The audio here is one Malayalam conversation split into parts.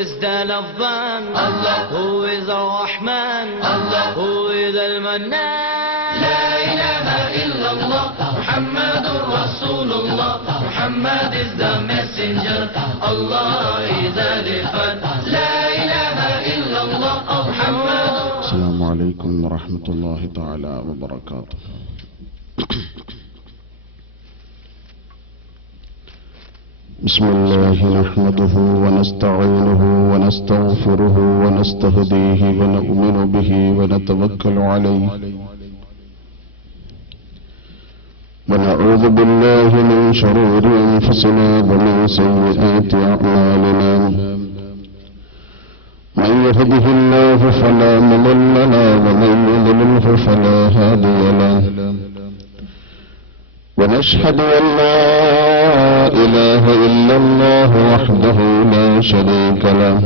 is the Lafan, Allah. Who is Ar-Rahman, Allah. Who is Al-Mannan. La ilaha illallah, Muhammadur Rasulullah. Muhammad is the messenger, Allah is the Rifat. La ilaha illallah, Muhammad. Assalamu alaikum wa rahmatullahi ta'ala wa barakatuh. بسم الله نحمده ونستعينه ونستغفره ونستهديه ونؤمن به ونتوكل عليه ونعوذ بالله من شرور أنفسنا ومن سيئات أعمالنا من يهده الله فلا مضل له ومن يضلله فلا هادي له ونشهد أن لا إله إلا الله وحده لا شريك له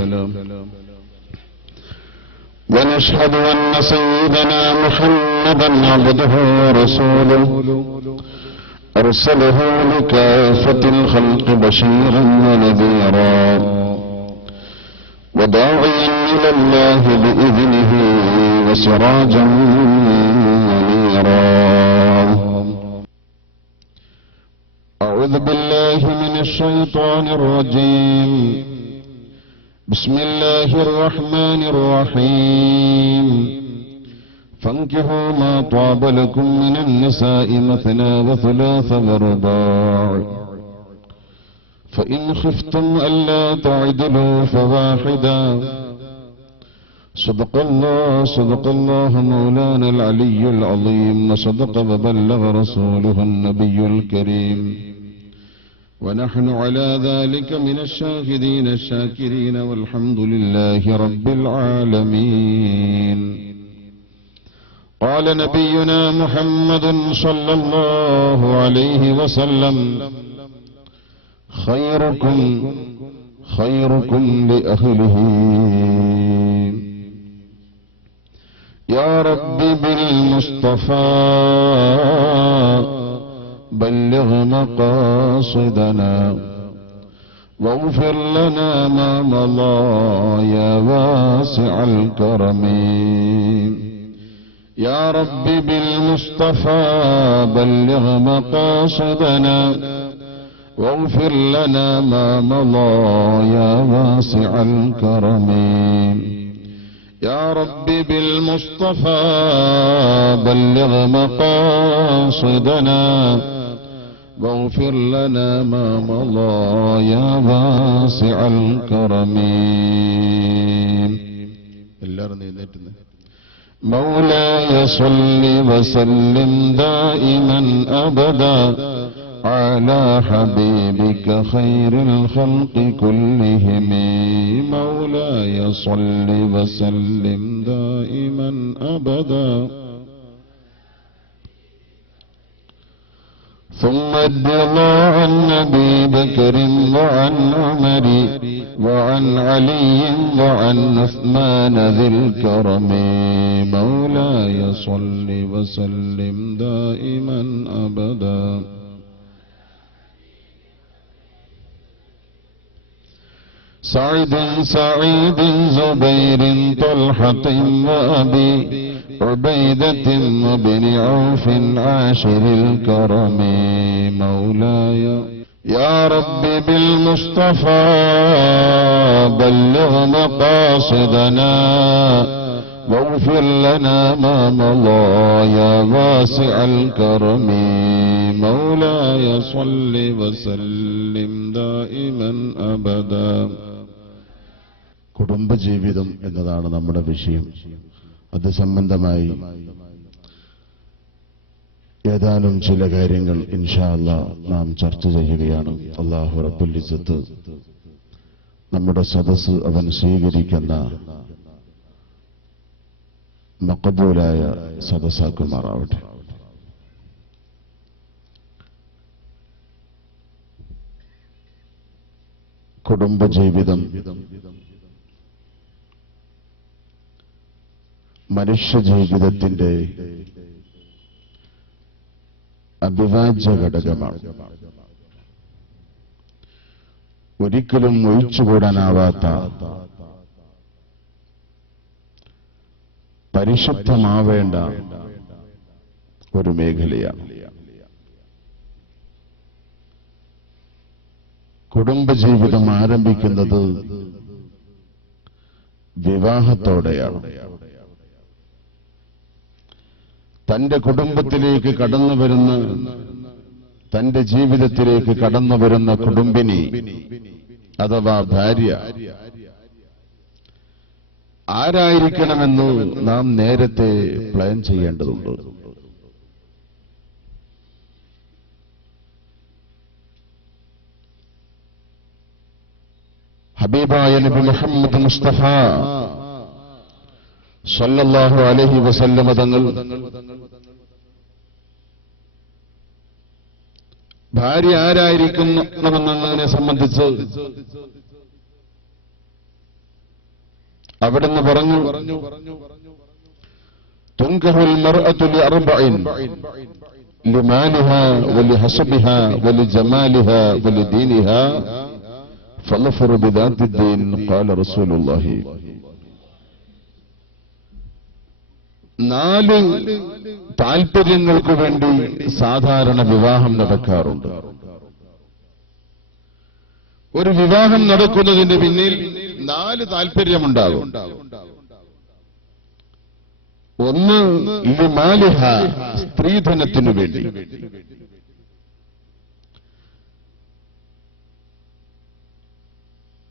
ونشهد أن سيدنا محمدا عبده ورسوله أرسله لكافة الخلق بشيرا ونذيرا وداعيا إلى الله بإذنه وسراجا منيرا. أعوذ بالله من الشيطان الرجيم. بسم الله الرحمن الرحيم. فانكحوا ما طاب لكم من النساء مثنى وثلاث ورباع فإن خفتم ألا تعدلوا فواحدا. صدق الله مولانا العلي العظيم وصدق وبلغ رسوله النبي الكريم ونحن على ذلك من الشاهدين الشاكرين والحمد لله رب العالمين. قال نبينا محمد صلى الله عليه وسلم خيركم لأهله. يا رب بالمصطفى بلغ مقاصدنا واغفر لنا ما مضى يا واسع الكرم. يا رب بالمصطفى بلغ مقاصدنا واغفر لنا ما مضى يا واسع الكرم. يا رب بالمصطفى بلغ مقاصدنا واغفر لنا ما مضى يا واسع الكرم. مولاي صل وسلم دائما أبدا على حبيبك خير الخلق كلهم. مولاي صل وسلم دائما أبدا. ثم الرضا عن أبي بكر وعن عمر وعن علي وعن عثمان ذي الكرم. مولاي صل وسلم دائما أبدا. سعيد زبير طلحة وأبي عبيدة وابن عوف عاشر الكرم. مولاي يا رب بالمصطفى بلغ مقاصدنا واغفر لنا ما مضى يا واسع الكرم. مولاي صل وسلم دائما أبدا. കുടുംബജീവിതം എന്നതാണ് നമ്മുടെ വിഷയം. അത് സംബന്ധമായി ഏതാനും ചില കാര്യങ്ങൾ ഇൻഷാ അല്ലാഹ് നാം ചർച്ച ചെയ്യുകയാണ്. അല്ലാഹു റബ്ബുൽ ഇസ്സത്ത് നമ്മുടെ സദസ്സ് അവൻ സ്വീകരിക്കുന്ന മഖബൂലായ സദസ്സാക്കുമാറാവട്ടെ. കുടുംബജീവിതം മനുഷ്യജീവിതത്തിന്റെ അവിഭാജ്യ ഘടകമാണ്. ഒരിക്കലും ഒഴിച്ചുകൂടാനാവാത്ത പരിശുദ്ധമാവേണ്ട ഒരു മേഖലയാണ്. കുടുംബജീവിതം ആരംഭിക്കുന്നത് വിവാഹത്തോടെയാണ്. തന്റെ കുടുംബത്തിലേക്ക് കടന്നുവരുന്ന, തന്റെ ജീവിതത്തിലേക്ക് കടന്നുവരുന്ന കുടുംബിനി അഥവാ ഭാര്യ ആരായിരിക്കണമെന്ന് നാം നേരത്തെ പ്ലാൻ ചെയ്യേണ്ടതുണ്ട്. ഹബീബായ നബി മുഹമ്മദ് മുസ്തഫ സല്ലല്ലാഹു അലൈഹി വസല്ലമ തങ്ങൾ ഭാര്യ ആരായിരിക്കണമെന്നതിനെ സംബന്ധിച്ച് അവിടുന്ന് പറഞ്ഞു, തുൻകഹുൽ മർഅതു ലിഅർബഇൻ ലിമാലിഹാ വലിഹസബിഹാ വലിജമാലിഹാ വലിദീനിഹാ ഫളഫർ ബിദാത്തിദ്ദീൻ ഖാല റസൂലുള്ളാഹി. 4 താൽപര്യങ്ങൾക്ക് വേണ്ടി സാധാരണ വിവാഹം നടക്കാറുണ്ട്. ഒരു വിവാഹം നടക്കുന്നതിന് പിന്നിൽ 4 താൽപര്യമുണ്ടാകും. ഒന്ന്, ലിമാലിഹ, സ്ത്രീധനത്തിനു വേണ്ടി.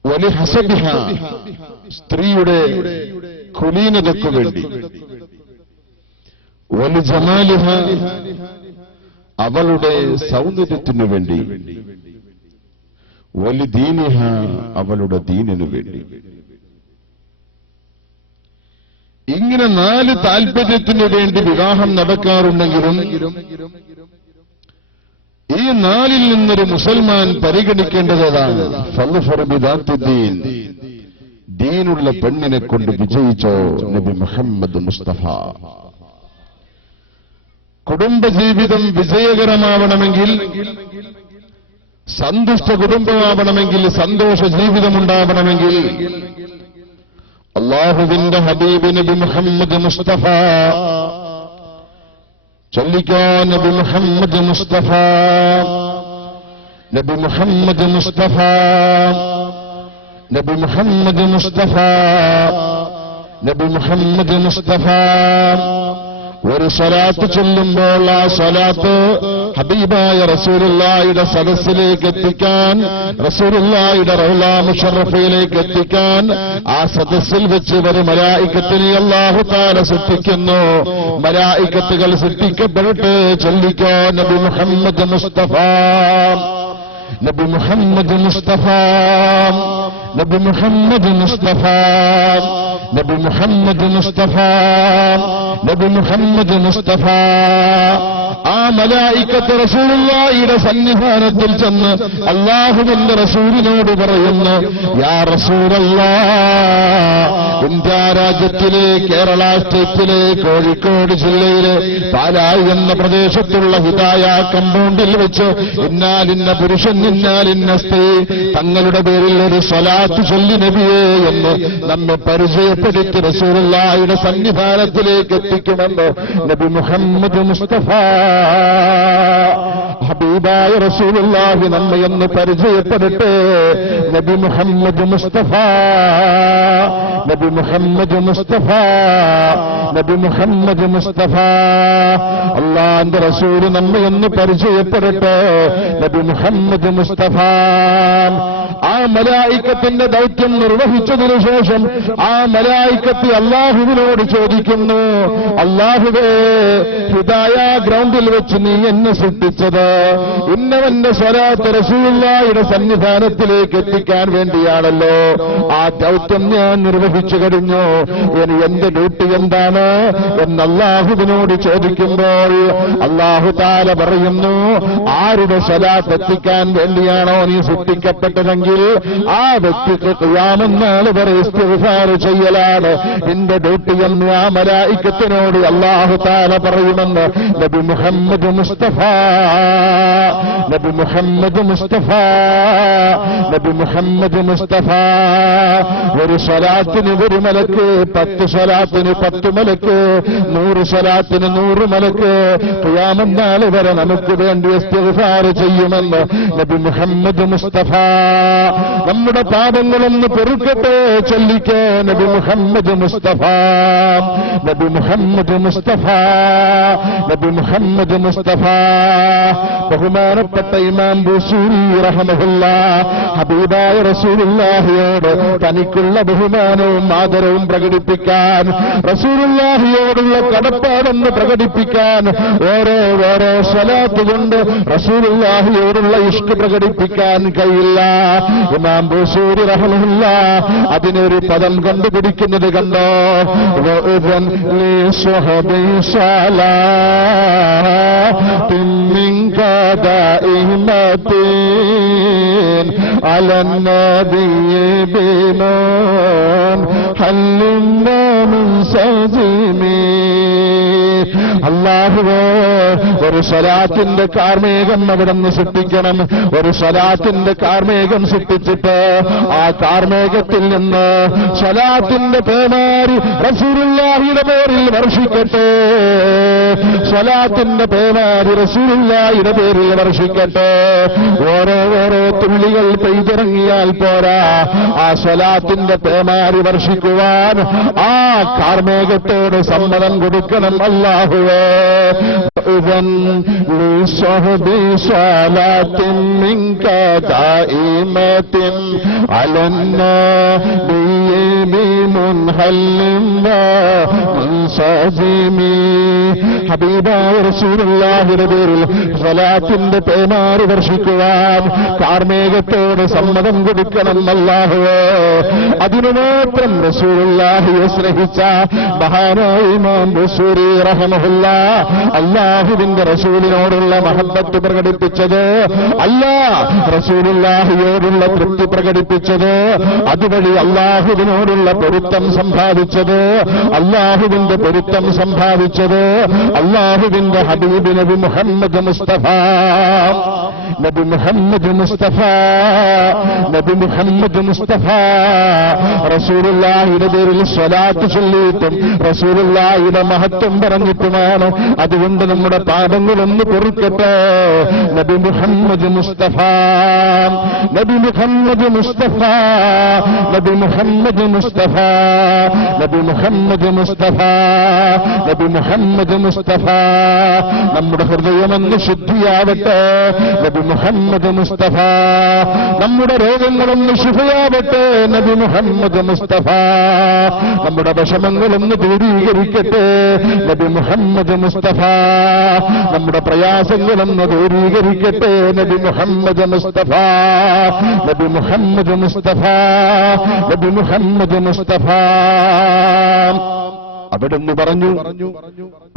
വലിഹസബിഹ, സ്ത്രീയുടെ കുലീനതയ്ക്കു വേണ്ടി. വലിജമാലിഹ, അവളുടെ സൗന്ദര്യത്തിനു വേണ്ടി. വലിദീനിഹ, അവളുടെ ദീനിനു വേണ്ടി. ഇങ്ങനെ 4 താൽപര്യത്തിനു വേണ്ടി വിവാഹം നടക്കാറുണ്ടെങ്കിലും ഈ 4ൽ നിന്നൊരു മുസൽമാൻ പരിഗണിക്കേണ്ടതാണ് ഫളഫർ ബിദാത്തിദ്ദീൻ, ദീനുള്ള പെണ്ണിനെ കൊണ്ട് വിജയിച്ചോ നബി മുഹമ്മദ് മുസ്തഫ. കുടുംബജീവിതം വിജയകരമാവണമെങ്കിൽ, സന്തുഷ്ട കുടുംബമാവണമെങ്കിൽ, സന്തോഷ ജീവിതമുണ്ടാവണമെങ്കിൽ അല്ലാഹുവിന്റെ ഹബീബ് നബി മുഹമ്മദ് മുസ്തഫ ചൊല്ലിക്കോ, നബി മുഹമ്മദ് മുസ്തഫ, നബി മുഹമ്മദ് മുസ്തഫ, നബി മുഹമ്മദ് മുസ്തഫ, നബി മുഹമ്മദ് മുസ്തഫ. ഒരു സ്വലാത്ത് ചൊല്ലുമ്പോൾ ആ സ്വലാത്ത് ഹബീബായ റസൂലുള്ളാഹിയുടെ സദസ്സിലേക്ക് എത്തിക്കാൻ, റസൂലുള്ളാഹിയുടെ റൗള മുശറഫയിലേക്ക് എത്തിക്കാൻ ആ സദസ്സിൽ വെച്ച് ഒരു മലായികത്തിനെ അല്ലാഹു തആല സൃഷ്ടിക്കുന്നു. മലായികത്തുകൾ സൃഷ്ടിക്കപ്പെടട്ടെ. ചൊല്ലിക്കോ, നബി മുഹമ്മദ് മുസ്തഫ, നബി മുഹമ്മദ് മുസ്തഫ, നബി മുഹമ്മദ് മുസ്തഫ, നബി മുഹമ്മദ് മുസ്തഫ, നബി മുഹമ്മദ് മുസ്തഫ. ആ മലായികത്ത് റസൂലുള്ളാഹിയുടെ സന്നിധാനത്തിൽ ചെന്ന് അല്ലാഹുവിന്റെ റസൂലിനോട് പറയുന്നു, യാ റസൂലല്ലാഹ്, ഇന്ത്യ രാജ്യത്തിലെ കേരള സ്റ്റേറ്റിലെ കോഴിക്കോട് ജില്ലയിലെ പാലായി എന്ന പ്രദേശത്തുള്ള ഹിദായ കമ്പൗണ്ടിൽ വെച്ച് ഇന്നാലിന്ന പുരുഷൻ ഇന്നാലിന്ന സ്ത്രീ തങ്ങളുടെ പേരിൽ ഒരു സ്വലാത്ത് ചൊല്ലി നബിയേ എന്ന് നമ്മെ പരിചയപ്പെടുത്തി റസൂലുള്ളാഹിയുടെ സന്നിധാനത്തിലേക്ക് എത്തിക്കുമെന്ന് നബി മുഹമ്മദ് മുസ്തഫ ഹബീബായ റസൂലുള്ളാഹി നമ്മയെന്ന് പരിചയപ്പെടട്ടെ. നബി മുഹമ്മദ് മുസ്തഫ, നബി മുഹമ്മദ് മുസ്തഫ, നബി മുഹമ്മദ് മുസ്തഫ. അല്ലാഹുവിന്റെ റസൂൽ നമ്മയെന്ന് പരിചയപ്പെടട്ടെ. നബി മുഹമ്മദ് മുസ്തഫ. ആ മലായികത്തിന്റെ ദൗത്യം നിർവഹിച്ചതിനു ശേഷം ആ മലായികത്ത് അല്ലാഹുവിനോട് ചോദിക്കുന്നു, അല്ലാഹുവേ, ഹിദായ ഗ്രൗണ്ടിൽ വെച്ച് നീ എന്നെ സൃഷ്ടിച്ചത് ഇന്നവന്റെ സ്വലാത്ത് റസൂലുള്ളാഹിയുടെ സന്നിധാനത്തിലേക്ക് എത്തിക്കാൻ വേണ്ടിയാണല്ലോ. ആ ദൗത്യം ഞാൻ നിർവഹിച്ചു കഴിഞ്ഞു. ഇനി എന്റെ ഡ്യൂട്ടി എന്താണ് എന്ന് അല്ലാഹുവിനോട് ചോദിക്കുമ്പോൾ അല്ലാഹു തആല പറയുന്നു, ആരുടെ സ്വലാത്ത് എത്തിക്കാൻ വേണ്ടിയാണോ നീ സൃഷ്ടിക്കപ്പെട്ടതെങ്കിൽ ആ വ്യക്തിക്ക് ഖിയാമത്ത് നാൾ വരെ ഇസ്തിഗ്ഫാർ ചെയ്യലാണ് എന്റെ ഡ്യൂട്ടി എന്ന് ആ മലായികത്തിനോട് അല്ലാഹു തആല പറയുമെന്ന് നബി മുഹമ്മദ് മുസ്തഫ, നബി മുഹമ്മദ് മുസ്തഫ, നബി മുഹമ്മദ് മുസ്തഫ. ഒരു സ്വലാത്തിന് ഒരു മലക്ക്, 10 സ്വലാത്തിന് 10 മലക്ക്, 100 സ്വലാത്തിന് 100 മലക്ക് ഖിയാമത്ത് നാൾ വരെ നമുക്ക് വേണ്ടി ഇസ്തിഗ്ഫാർ ചെയ്യുമെന്ന് നബി മുഹമ്മദ് മുസ്തഫ. നമ്മുടെ പാപങ്ങളൊന്ന് പൊറുക്കട്ടെ ചൊല്ലിക്കേ നബി മുഹമ്മദ് മുസ്തഫ, നബി മുഹമ്മദ് മുസ്തഫ, നബി മുഹമ്മദ് മുസ്തഫ. ബഹുമാനപ്പെട്ട ഇമാം ബുസൂരി റഹ്മത്തുള്ളാഹി ഹബീബായ റസൂലുള്ളാഹിയോട് തനിക്കുള്ള ബഹുമാനവും ആദരവും പ്രകടിപ്പിക്കാൻ, റസൂലുള്ളാഹിയോടുള്ള കടപ്പാടെന്ന് പ്രകടിപ്പിക്കാൻ, ഓരോ സ്വലാത്ത് കൊണ്ട് റസൂലുള്ളാഹിയോടുള്ള ഇഷ്ക് പ്രകടിപ്പിക്കാൻ കഴിയില്ല. ഇമാം ബുസൂരി റഹ്മത്തുള്ളാഹി അതിനൊരു പദം കണ്ടുപിടിക്കുന്നത് കണ്ടോ? വഅദൻ ലി സ്വഹബി സ്വലാത്തിൻ മിൻക ദാഇമത്തിൻ അലൻ നബിയ്യി ബിനൂൻ ഹല്ലിന്നാ മിൻ സജിമി. അല്ലാഹുവേ, ഒരു സ്വലാത്തിന്റെ കാർമേഘം അവിടുന്ന് സൃഷ്ടിക്കണം. ഒരു സ്വലാത്തിന്റെ കാർമേഘം സൃഷ്ടിച്ചിട്ട് ആ കാർമേഘത്തിൽ നിന്ന് സ്വലാത്തിന്റെ പേമാരി റസൂലുള്ളാഹിയുടെ പേരിൽ വർഷിക്കട്ടെ. സ്വലാത്തിന്റെ പേമാരി റസൂലുള്ളാഹിയുടെ പേരിൽ വർഷിക്കട്ടെ. ഓരോ തുള്ളികൾ പെയ്തിറങ്ങിയാൽ പോരാ, ആ സ്വലാത്തിന്റെ പേമാരി വർഷിക്കുവാൻ ആ കാർമേഘത്തോട് സമ്മതം കൊടുക്കണം അല്ലാഹുവേ. إذن لصحب صلاة منك دائمة على النبي بمنهل منصزم. ഹബീബായ റസൂലുള്ളാഹിയുടെ പേരിൽ സ്വലാത്തിന്റെ പേമാരി വർഷിക്കുവാൻ കാർമേഘത്തോട് സമ്മതം കൊടുക്കണം അല്ലാഹുവേ. അതിനു മാത്രം റസൂലുള്ളാഹിയെ സ്നേഹിച്ച മഹാനായ ഇമാം ബുസൂരി റഹ്മത്തുള്ളാഹി അല്ലാഹുവിന്റെ റസൂലിനോടുള്ള മഹബ്ബത്ത് പ്രകടിപ്പിച്ചത്, റസൂലുള്ളാഹിയോടുള്ള തൃപ്തി പ്രകടിപ്പിച്ചത്, അതുവഴി അല്ലാഹുവിനോടുള്ള പൊരുത്തം സമ്പാദിച്ചത്, അല്ലാഹുവിന്റെ പൊരുത്തം സമ്പാദിച്ചത് അല്ലാഹുവിന്റെ ഹബീബ് നബി മുഹമ്മദ് മുസ്തഫ, നബി മുഹമ്മദ് മുസ്തഫ, നബി മുഹമ്മദ് മുസ്തഫ. റസൂലുള്ളാഹിയുടെ പേരിൽ സ്വലാത്ത് ചൊല്ലിയിട്ടും റസൂലുള്ളാഹിയുടെ മഹത്വം പറഞ്ഞിട്ടുമാണ്. അതുകൊണ്ട് നമ്മുടെ പാപങ്ങളൊന്ന് പൊറുക്കട്ടെ. നബി മുഹമ്മദ് മുസ്തഫ, നബി മുഹമ്മദ് മുസ്തഫ, നബി മുഹമ്മദ് മുസ്തഫ, നബി മുഹമ്മദ് മുസ്തഫ, നബി മുഹമ്മദ് മുസ്തഫ. നമ്മുടെ ഹൃദയമൊന്ന് ശുദ്ധിയാവട്ടെ നബി മുഹമ്മദ് മുസ്തഫ. നമ്മുടെ രോഗങ്ങളൊന്ന് ശുഭയാവട്ടെ നബി മുഹമ്മദ് മുസ്തഫ. നമ്മുടെ വിഷമങ്ങളൊന്ന് ദൂരീകരിക്കട്ടെ നബി മുഹമ്മദ് മുസ്തഫ. നമ്മുടെ പ്രയാസങ്ങളൊന്ന് ദൂരീകരിക്കട്ടെ നബി മുഹമ്മദ് മുസ്തഫ, നബി മുഹമ്മദ് മുസ്തഫ, നബി മുഹമ്മദ് മുസ്തഫ. അവിടുന്ന് പറഞ്ഞു,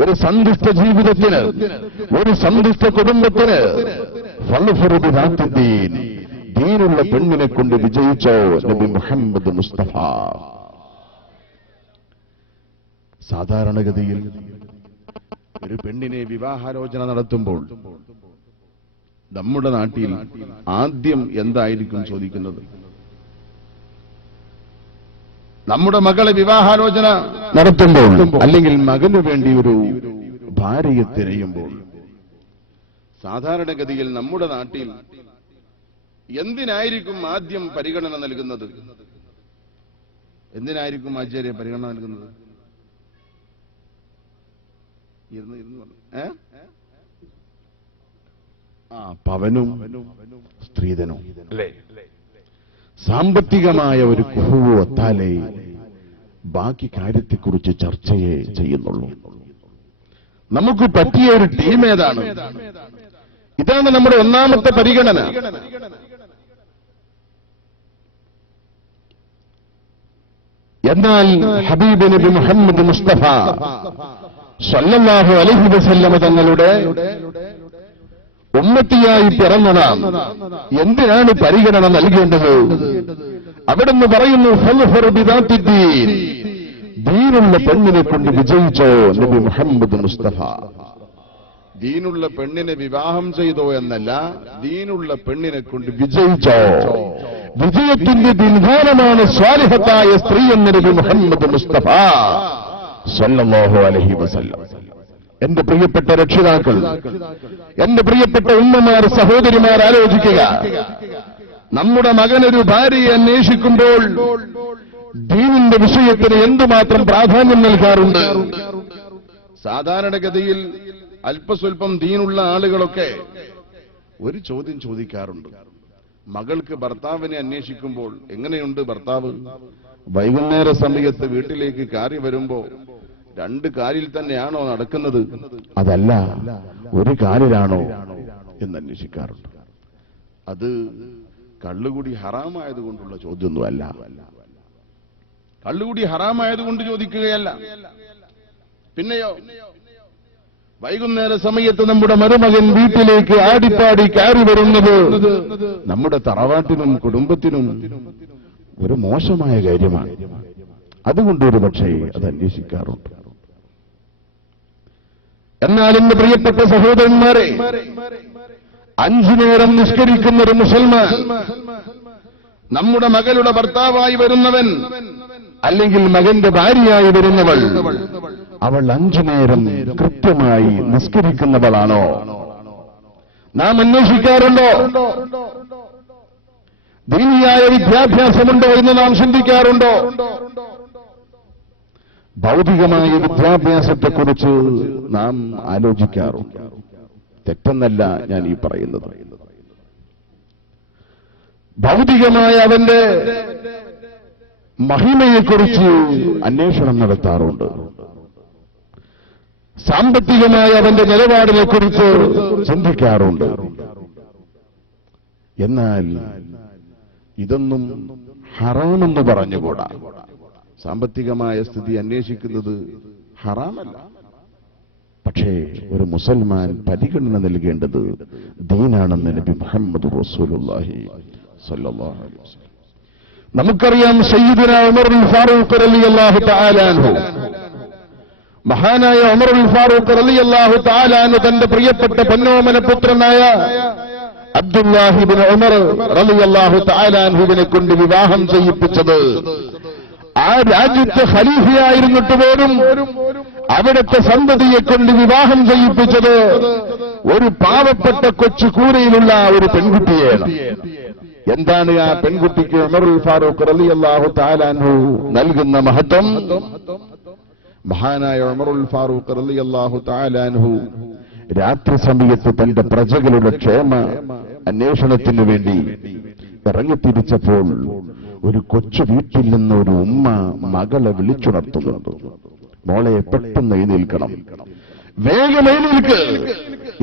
ഒരു സന്തുഷ്ട ജീവിതത്തിന്, ഒരു സന്തുഷ്ട കുടുംബത്തിന് ദീനുള്ള പെണ്ണിനെ കൊണ്ട് വിജയിച്ചോ നബി മുഹമ്മദ് മുസ്തഫ. സാധാരണഗതിയിൽ ഒരു പെണ്ണിനെ വിവാഹാലോചന നടത്തുമ്പോൾ നമ്മുടെ നാട്ടിൽ ആദ്യം എന്തായിരിക്കും ചോദിക്കുന്നത്? നമ്മുടെ മകളെ വിവാഹാലോചന നടത്തുമ്പോൾ അല്ലെങ്കിൽ മകനു വേണ്ടി ഒരു ഭാര്യയെ തിരയുമ്പോൾ സാധാരണഗതിയിൽ നമ്മുടെ നാട്ടിൽ എന്തിനായിരിക്കും ആദ്യം പരിഗണന നൽകുന്നത്? എന്തിനായിരിക്കും ആചാര്യ പരിഗണന നൽകുന്നത്? പവനും സ്ത്രീധനവും അല്ലേ? സാമ്പത്തികമായ ഒരു കുഹുവ് ഒത്താലേ ബാക്കി കാര്യത്തെക്കുറിച്ച് ചർച്ചയെ ചെയ്യുന്നുള്ളൂ. നമുക്ക് പറ്റിയ ഒരു ടീം ഏതാണ്? ഇതാണ് നമ്മുടെ ഒന്നാമത്തെ പരിഗണന. എന്നാൽ ഹബീബ് നബി മുഹമ്മദ് മുസ്തഫ സല്ലല്ലാഹു അലൈഹി വസല്ലമ തങ്ങളുടെ ഉമ്മത്തിയായി പിറന്നതാണ്. എന്തിനാണ് പരിഗണന നൽകേണ്ടത്? അവിടുന്ന് പറയുന്നു, ദീനുള്ള പെണ്ണിനെ കൊണ്ട് വിജയിച്ചോ നബി മുഹമ്മദ് മുസ്തഫ. ദീനുള്ള പെണ്ണിനെ വിവാഹം ചെയ്തോ എന്നല്ല, ദീനുള്ള പെണ്ണിനെ കൊണ്ട് വിജയിച്ചോ. വിജയത്തിന്റെ പിൻധാനമാണ് സ്വാലിഹത്തായ സ്ത്രീ എന്ന നബി മുഹമ്മദ് മുസ്തഫ സല്ലല്ലാഹു അലൈഹി വസല്ലം. എന്റെ പ്രിയപ്പെട്ട രക്ഷിതാക്കൾ, എന്റെ പ്രിയപ്പെട്ട ഉമ്മമാർ, സഹോദരിമാർ, ആലോചിക്കുക. നമ്മുടെ മകനൊരു ഭാര്യയെ അന്വേഷിക്കുമ്പോൾ ദീനിന്റെ വിഷയത്തിന് എന്തുമാത്രം പ്രാധാന്യം നൽകാറുണ്ട്. സാധാരണഗതിയിൽ അല്പസ്വല്പം ദീനുള്ള ആളുകളൊക്കെ ഒരു ചോദ്യം ചോദിക്കാറുണ്ട്. മകൾക്ക് ഭർത്താവിനെ അന്വേഷിക്കുമ്പോൾ, എങ്ങനെയുണ്ട് ഭർത്താവ്? വൈകുന്നേര സമയത്ത് വീട്ടിലേക്ക് കാറി വരുമ്പോ രണ്ട് കാലിൽ തന്നെയാണോ നടക്കുന്നത്, അതല്ല ഒരു കാലിലാണോ എന്ന് അന്വേഷിക്കാറുണ്ട്. അത് കള്ളുകൂടി ഹറാമായതുകൊണ്ടുള്ള ചോദ്യമൊന്നുമല്ല. കള്ളുകൂടി ഹറാമായതുകൊണ്ട് ചോദിക്കുകയല്ല. പിന്നെയോ, വൈകുന്നേര സമയത്ത് നമ്മുടെ മരുമകൻ വീട്ടിലേക്ക് ആടിപ്പാടി കയറി വരുന്നത് നമ്മുടെ തറവാട്ടിനും കുടുംബത്തിനും ഒരു മോശമായ കാര്യമാണ്. അതുകൊണ്ട് ഒരു പക്ഷേ അത് അന്വേഷിക്കാറുണ്ട്. എന്നാൽ ഇന്ന് പ്രിയപ്പെട്ട സഹോദരന്മാരെ, 5 നേരം നിസ്കരിക്കുന്ന ഒരു മുസൽമാൻ, നമ്മുടെ മകളുടെ ഭർത്താവായി വരുന്നവൻ അല്ലെങ്കിൽ മകന്റെ ഭാര്യയായി വരുന്നവൾ, അവൾ 5 നേരം കൃത്യമായി നിസ്കരിക്കുന്നവളാണോ? നാം അന്വേഷിക്കാറുണ്ടോ? ദീനിയായ വിദ്യാഭ്യാസമുണ്ടോ എന്ന് നാം ചിന്തിക്കാറുണ്ടോ? ഭൗതികമായ വിദ്യാഭ്യാസത്തെക്കുറിച്ച് നാം ആലോചിക്കാറുണ്ട്. തെറ്റെന്നല്ല ഞാൻ ഈ പറയുന്നത്. ഭൗതികമായ അവന്റെ മഹിമയെക്കുറിച്ച് അന്വേഷണം നടത്താറുണ്ട്. സാമ്പത്തികമായ അവന്റെ നിലപാടിനെക്കുറിച്ച് ചിന്തിക്കാറുണ്ട്. എന്നാൽ ഇതൊന്നും ഹറാമെന്ന് പറഞ്ഞുകൂടാ. സാമ്പത്തികമായ സ്ഥിതി അന്വേഷിക്കുന്നത് ഹറാമല്ല. പക്ഷേ ഒരു മുസൽമാൻ പരിഗണന നൽകേണ്ടത് ദീനാണെന്ന് നബി മുഹമ്മദ് റസൂലുള്ളാഹി സ്വല്ലല്ലാഹു അലൈഹി വസല്ലം. നമുക്കറിയാം, സയ്യിദുന ഉമറുൽ ഫാറൂഖ് റളിയല്ലാഹു തആല അൻഹു, മഹാനായ ഉമറുൽ ഫാറൂഖ് റളിയല്ലാഹു തആല അൻഹു തന്റെ പ്രിയപ്പെട്ട പൊന്നോമന പുത്രനായ അബ്ദുല്ലാഹി ഇബ്നു ഉമർ റളിയല്ലാഹു തആല അൻഹുവിനെ കൊണ്ട് വിവാഹം ചെയ്യിപ്പിച്ചത് ആ രാജ്യത്തെ ഖലീഫയായിരുന്നിട്ട് പോലും അവിടുത്തെ സന്തതിയെ കൊണ്ട് വിവാഹം ചെയ്യിപ്പിച്ചത് ഒരു പാവപ്പെട്ട കൊച്ചു കൂരയിലുള്ള ഒരു പെൺകുട്ടിയെയാണ്. എന്താണ് ആ പെൺകുട്ടിക്ക് ഉമറുൽ ഫാറൂഖ് റളിയല്ലാഹു തആല അൻഹു നൽകുന്ന മഹത്വം? മഹാനായ ഉമറുൽ ഫാറൂഖ് റളിയല്ലാഹു തആല അൻഹു രാത്രി സമയത്ത് തന്റെ പ്രജകളുടെ ക്ഷേമ അന്വേഷണത്തിനു വേണ്ടി ഇറങ്ങിത്തിരിച്ചപ്പോൾ ഒരു കൊച്ചു വീട്ടിൽ നിന്ന് ഒരു ഉമ്മ മകളെ വിളിച്ചുണർത്തുന്നുണ്ട്. മോളെ, പെട്ടെന്ന് എഴുന്നേൽക്കണം, വേഗം എഴുന്നേൽക്ക്,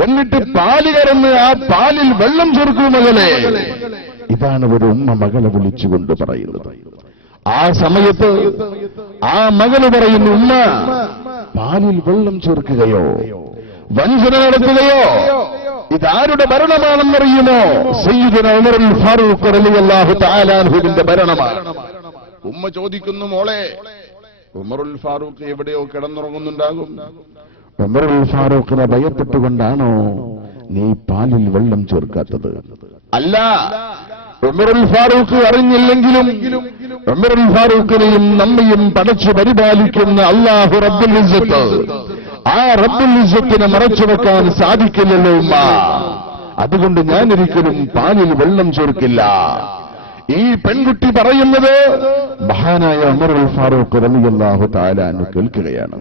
എന്നിട്ട് പാല് കറന്ന് ആ പാലിൽ വെള്ളം ചേർക്കൂ മകളെ. ഇതാണ് ഒരു ഉമ്മ മകളെ വിളിച്ചുകൊണ്ട് പറയുന്നത്. ആ സമയത്ത് ആ മകള് പറയുന്നു, ഉമ്മ, പാലിൽ വെള്ളം ചേർക്കുകയോ വഞ്ചന നടത്തുകയോ ഇതാരുടെ ഭരണമാണെന്നറിയുമോ? സയ്യിദുന ഉമറുൽ ഫാറൂഖ് റളിയല്ലാഹു തആല അൻഹുവിന്റെ ഭരണമാണ്. ഉമ്മ ചോദിക്കുന്നു, മോളെ, ഉമറുൽ ഫാറൂഖ് എവിടെയോ കിടന്നുറങ്ങുന്നുണ്ടാകും. ഉമറുൽ ഫാറൂഖിനെ ഭയപ്പെട്ടുകൊണ്ടാണോ നീ പാലിൽ വെള്ളം ചേർക്കാത്തത്? അല്ല, ഉമറുൽ ഫാറൂഖ് അറിഞ്ഞില്ലെങ്കിലും ഉമറുൽ ഫാറൂഖിനെയും നമ്മയും പടച്ചു പരിപാലിക്കുന്ന അല്ലാഹു റബ്ബുൽ ഇസ്സത്ത്, ആ റബ്ബുൽ ഇസ്സത്തിനെ മറച്ചുവെക്കാൻ സാധിക്കില്ലല്ലോ ഉമ്മ. അതുകൊണ്ട് ഞാൻ ഒരിക്കലും പാലിൽ വെള്ളം ചേർക്കില്ല. ഈ പെൺകുട്ടി പറയുന്നത് മഹാനായ ഉമറുൽ ഫാറൂഖ് റളിയല്ലാഹു തആല അൻഹു കേൾക്കുകയാണ്.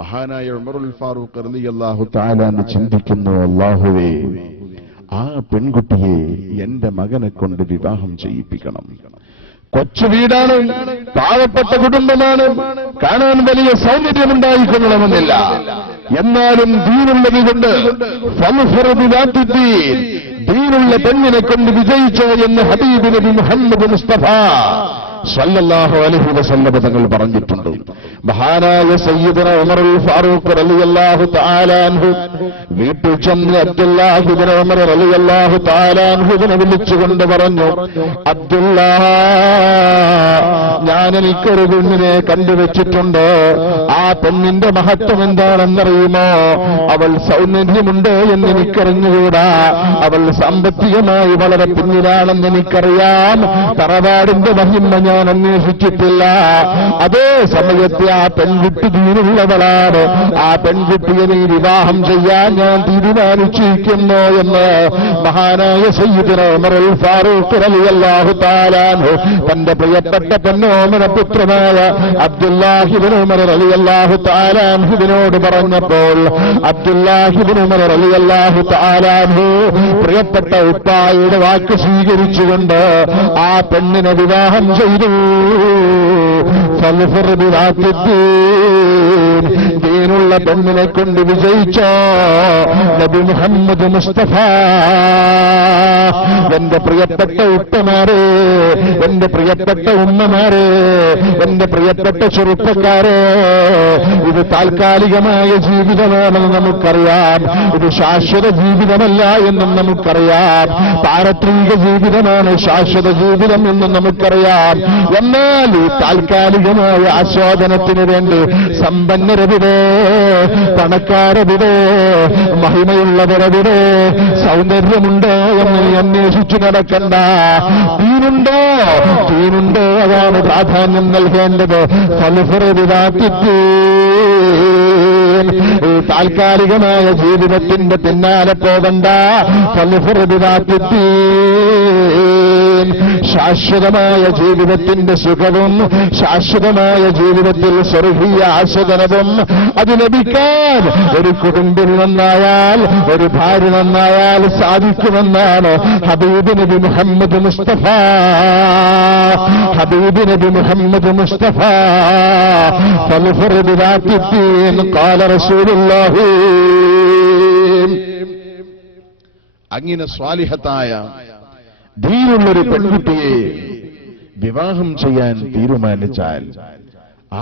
മഹാനായ ഉമറുൽ ഫാറൂഖ് റളിയല്ലാഹു തആല അൻഹു ചിന്തിക്കുന്നു, അല്ലാഹുവേ, ആ പെൺകുട്ടിയെ എന്റെ മകനെ കൊണ്ട് വിവാഹം ചെയ്യിപ്പിക്കണം. കൊച്ചു വീടാണ്, പാവപ്പെട്ട കുടുംബമാണ്, കാണാൻ വലിയ സൗന്ദര്യമുണ്ടായിക്കൊള്ളണമെന്നില്ല. എന്നാലും ദീനുള്ളത് കൊണ്ട് ദീനുള്ള പെണ്ണിനെ കൊണ്ട് വിജയിച്ചോ എന്ന് ഹബീബ് നബി മുഹമ്മദ് മുസ്തഫ സ്വല്ലല്ലാഹു അലൈഹി വസല്ലം തങ്ങൾ പറഞ്ഞിട്ടുണ്ട്. മഹാനായ സയ്യിദുന ഉമറുൽ ഫാറൂഖ് റളിയല്ലാഹു തആല അൻഹു വീട്ടിൽ ചെന്ന് അബ്ദുല്ലാഹി ഇബ്നു ഉമർ റളിയല്ലാഹു തആല അൻഹുവിനെ വിളിച്ചുകൊണ്ട് പറഞ്ഞു, അബ്ദുല്ലാഹ്, ഞാൻ എനിക്കൊരു പെണ്ണിനെ കണ്ടുവച്ചിട്ടുണ്ട്. ആ പെണ്ണിന്റെ മഹത്വം എന്താണെന്നറിയുമോ? അവൾ സൗന്ദര്യമുണ്ട് എന്ന് എനിക്കറിഞ്ഞുകൂടാ. അവൾ സാമ്പത്തികമായി വളരെ പിന്നിലാണെന്ന് എനിക്കറിയാം. തറവാടിന്റെ മഹിമ ഞാൻ അന്വേഷിച്ചിട്ടില്ല. അതേ സമയത്ത് ആ പെൺകുട്ടി ദീനുള്ളവളാണ്. ആ പെൺകുട്ടിയെ നീ വിവാഹം ചെയ്യാൻ ഞാൻ തീരുമാനിച്ചിരിക്കുന്നു എന്ന് മഹാനായ സയ്യിദുന ഉമറുൽ ഫാറൂഖ് റളിയല്ലാഹു തആല അൻഹു തന്റെ പ്രിയപ്പെട്ട പൊന്നോമന പുത്രനായ അബ്ദുല്ലാഹി ഇബ്നു ഉമർ റളിയല്ലാഹു തആല അൻഹുവിനോട് പറഞ്ഞപ്പോൾ അബ്ദുല്ലാഹി ഇബ്നു ഉമർ റളിയല്ലാഹു തആല അൻഹു പ്രിയപ്പെട്ട ഉപ്പായുടെ വാക്ക് സ്വീകരിച്ചുകൊണ്ട് ആ പെണ്ണിനെ വിവാഹം ചെയ്തു. ദീനുള്ള പെണ്ണിനെ കൊണ്ട് വിജയിച്ചോ നബി മുഹമ്മദ് മുസ്തഫ. എന്റെ പ്രിയപ്പെട്ട ഉപ്പമാരെ, എന്റെ പ്രിയപ്പെട്ട ഉമ്മമാരെ, എന്റെ പ്രിയപ്പെട്ട ചെറുപ്പക്കാരെ, ഇത് താൽക്കാലികമായ ജീവിതമാണെന്ന് നമുക്കറിയാം. ഇത് ശാശ്വത ജീവിതമല്ല എന്നും നമുക്കറിയാം. പാരത്രിക ജീവിതമാണ് ശാശ്വത ജീവിതം എന്നും നമുക്കറിയാം. എന്നാൽ ഈ താൽക്കാലികമായ ആസ്വാദനത്തിന് വേണ്ടി സമ്പന്നരവിടെ, പണക്കാരവിടെ, മഹിമയുള്ളവരവിടെ, സൗന്ദര്യമുണ്ടോ എന്ന് അന്വേഷിച്ചു നടക്കണ്ട. ദീനുണ്ടോ? ദീനുണ്ടോ? അതാണ് പ്രാധാന്യം നൽകേണ്ടത്. താൽക്കാലികമായ ജീവിതത്തിന്റെ പിന്നാലെ പോകണ്ട. ശാശ്വതമായ ജീവിതത്തിന്റെ സുഖവും ശാശ്വതമായ ജീവിതത്തിൽ സ്വർഗീയ ആസ്വദനവും അത് ലഭിക്കാൻ ഒരു കുടുംബം നന്നായാൽ, ഒരു ഭാര്യ നന്നായാൽ സാധിക്കുമെന്നാണ് ഹബീബ് നബി മുഹമ്മദ് മുസ്തഫ. ഹബീബ് നബി മുഹമ്മദ് മുസ്തഫ ഖാല റസൂലുള്ളാഹി. അങ്ങനെ സ്വാലിഹത്തായ ദീനുള്ളൊരു പെൺകുട്ടിയെ വിവാഹം ചെയ്യാൻ തീരുമാനിച്ചാൽ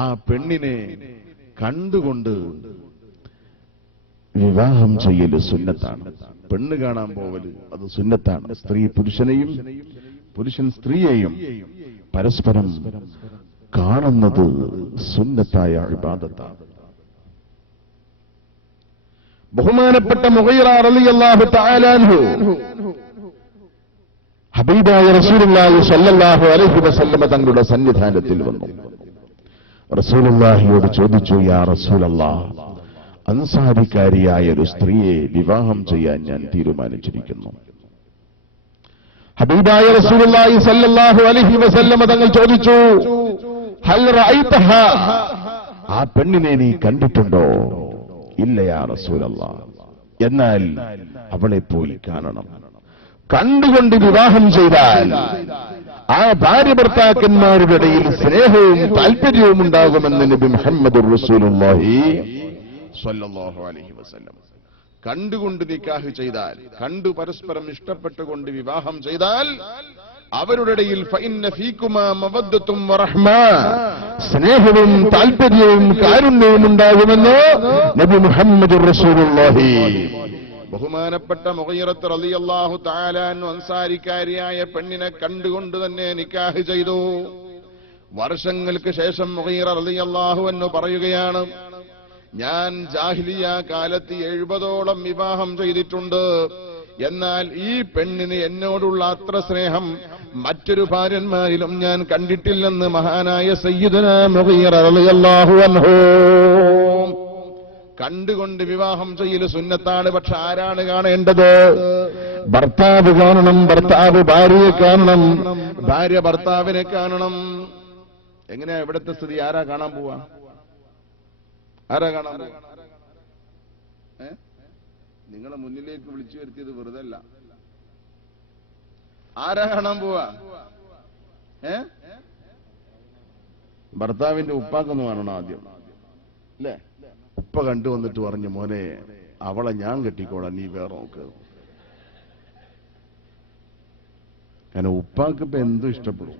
ആ പെണ്ണിനെ കണ്ടുകൊണ്ട് വിവാഹം ചെയ്യല് സുന്നത്താണ്. പെണ്ണ് കാണാൻ പോവല് അത് സുന്നത്താണ്. സ്ത്രീ പുരുഷനെയും പുരുഷൻ സ്ത്രീയെയും പരസ്പരം കാണുന്നത് സുന്നത്തായ ഇബാദത്താണ്. ബഹുമാനപ്പെട്ട മുഗീറ റളിയല്ലാഹു തആല അൻഹു ഹബീബായ റസൂലുള്ളാഹി സ്വല്ലല്ലാഹു അലൈഹി വസല്ലമ തങ്ങളുടെ സന്നിധാനത്തിൽ വന്നു. റസൂലുള്ളാഹിയോട് ചോദിച്ചു, യാ റസൂലല്ലാഹ്, അൻസാരിക്കാരിയായ ഒരു സ്ത്രീയെ വിവാഹം ചെയ്യാൻ ഞാൻ തീരുമാനിച്ചിരിക്കുന്നു. ഹബീബായ റസൂലുള്ളാഹി സ്വല്ലല്ലാഹു അലൈഹി വസല്ലമ തങ്ങൾ ചോദിച്ചു, ഹൽ റഅയ്തഹ, ആ പെണ്ണിനെ നീ കണ്ടിട്ടുണ്ടോ? ഇല്ല യാ റസൂലല്ലാഹ്, എന്നാൽ അവളെ പോയി കാണണം. കണ്ടുകൊണ്ട് വിവാഹം ചെയ്താൽ ആ ഭാര്യ ഭർത്താക്കന്മാരുടെ ഇടയിൽ സ്നേഹവും താല്പര്യവും ഉണ്ടാകുമെന്ന് നബി മുഹമ്മദ് റസൂലുള്ളാഹി സ്വല്ലല്ലാഹു അലൈഹി വസല്ലം. കണ്ടുകൊണ്ട് നിക്കാഹ് ചെയ്താൽ, കണ്ടു പരസ്പരം ഇഷ്ടപ്പെട്ടുകൊണ്ട് വിവാഹം ചെയ്താൽ അവരുടെ ഇടയിൽ ഫഇന്ന ഫീകുമാ മവദ്ദത്തും വറഹ്മ, സ്നേഹവും താല്പര്യവും കാരുണ്യവും ഉണ്ടാകുമെന്ന് നബി മുഹമ്മദ് റസൂലുള്ളാഹി. ബഹുമാനപ്പെട്ട മുഗീറത്ത് റളിയല്ലാഹു തആല അൻഹു അൻസാരിക്കാരിയായ പെണ്ണിനെ കണ്ടുകൊണ്ട് തന്നെ നിക്കാഹ് ചെയ്തു. വർഷങ്ങൾക്ക് ശേഷം മുഗീറ റളിയല്ലാഹു അൻഹു പറയുകയാണ്, ഞാൻ ജാഹിലിയ കാലത്ത് 70ഓളം വിവാഹം ചെയ്തിട്ടുണ്ട്. എന്നാൽ ഈ പെണ്ണിന് എന്നോടുള്ള അത്ര സ്നേഹം മറ്റൊരു ഭാര്യന്മാരിലും ഞാൻ കണ്ടിട്ടില്ലെന്ന് മഹാനായ സയ്യിദുനാ മുഗീറ റളിയല്ലാഹു അൻഹു. കണ്ടുകൊണ്ട് വിവാഹം ചെയ്യല് സുന്നത്താണ്. പക്ഷെ ആരാണ് കാണേണ്ടത്? ഭർത്താവ് കാണണം, ഭർത്താവ് ഭാര്യയെ കാണണം, ഭാര്യ ഭർത്താവിനെ കാണണം. എങ്ങനെയാ ഇവിടുത്തെ സ്ഥിതി? ആരാ കാണാൻ പോവാ? ആരാ കാണാൻ പോവാ? നിങ്ങളെ മുന്നിലേക്ക് വിളിച്ചു വരുത്തിയത് വെറുതെ അല്ല. ആരാ കാണാൻ പോവാ? ഭർത്താവിന്റെ ഉപ്പാക്കൊന്ന് കാണണം ആദ്യം, അല്ലേ? ഉപ്പ കണ്ടുവന്നിട്ട് പറഞ്ഞു, മോനെ അവളെ ഞാൻ കെട്ടിക്കോളാം, നീ വേറെ നോക്ക്. കാരണം ഉപ്പാക്ക് ഇപ്പൊ എന്തും ഇഷ്ടപ്പെടും,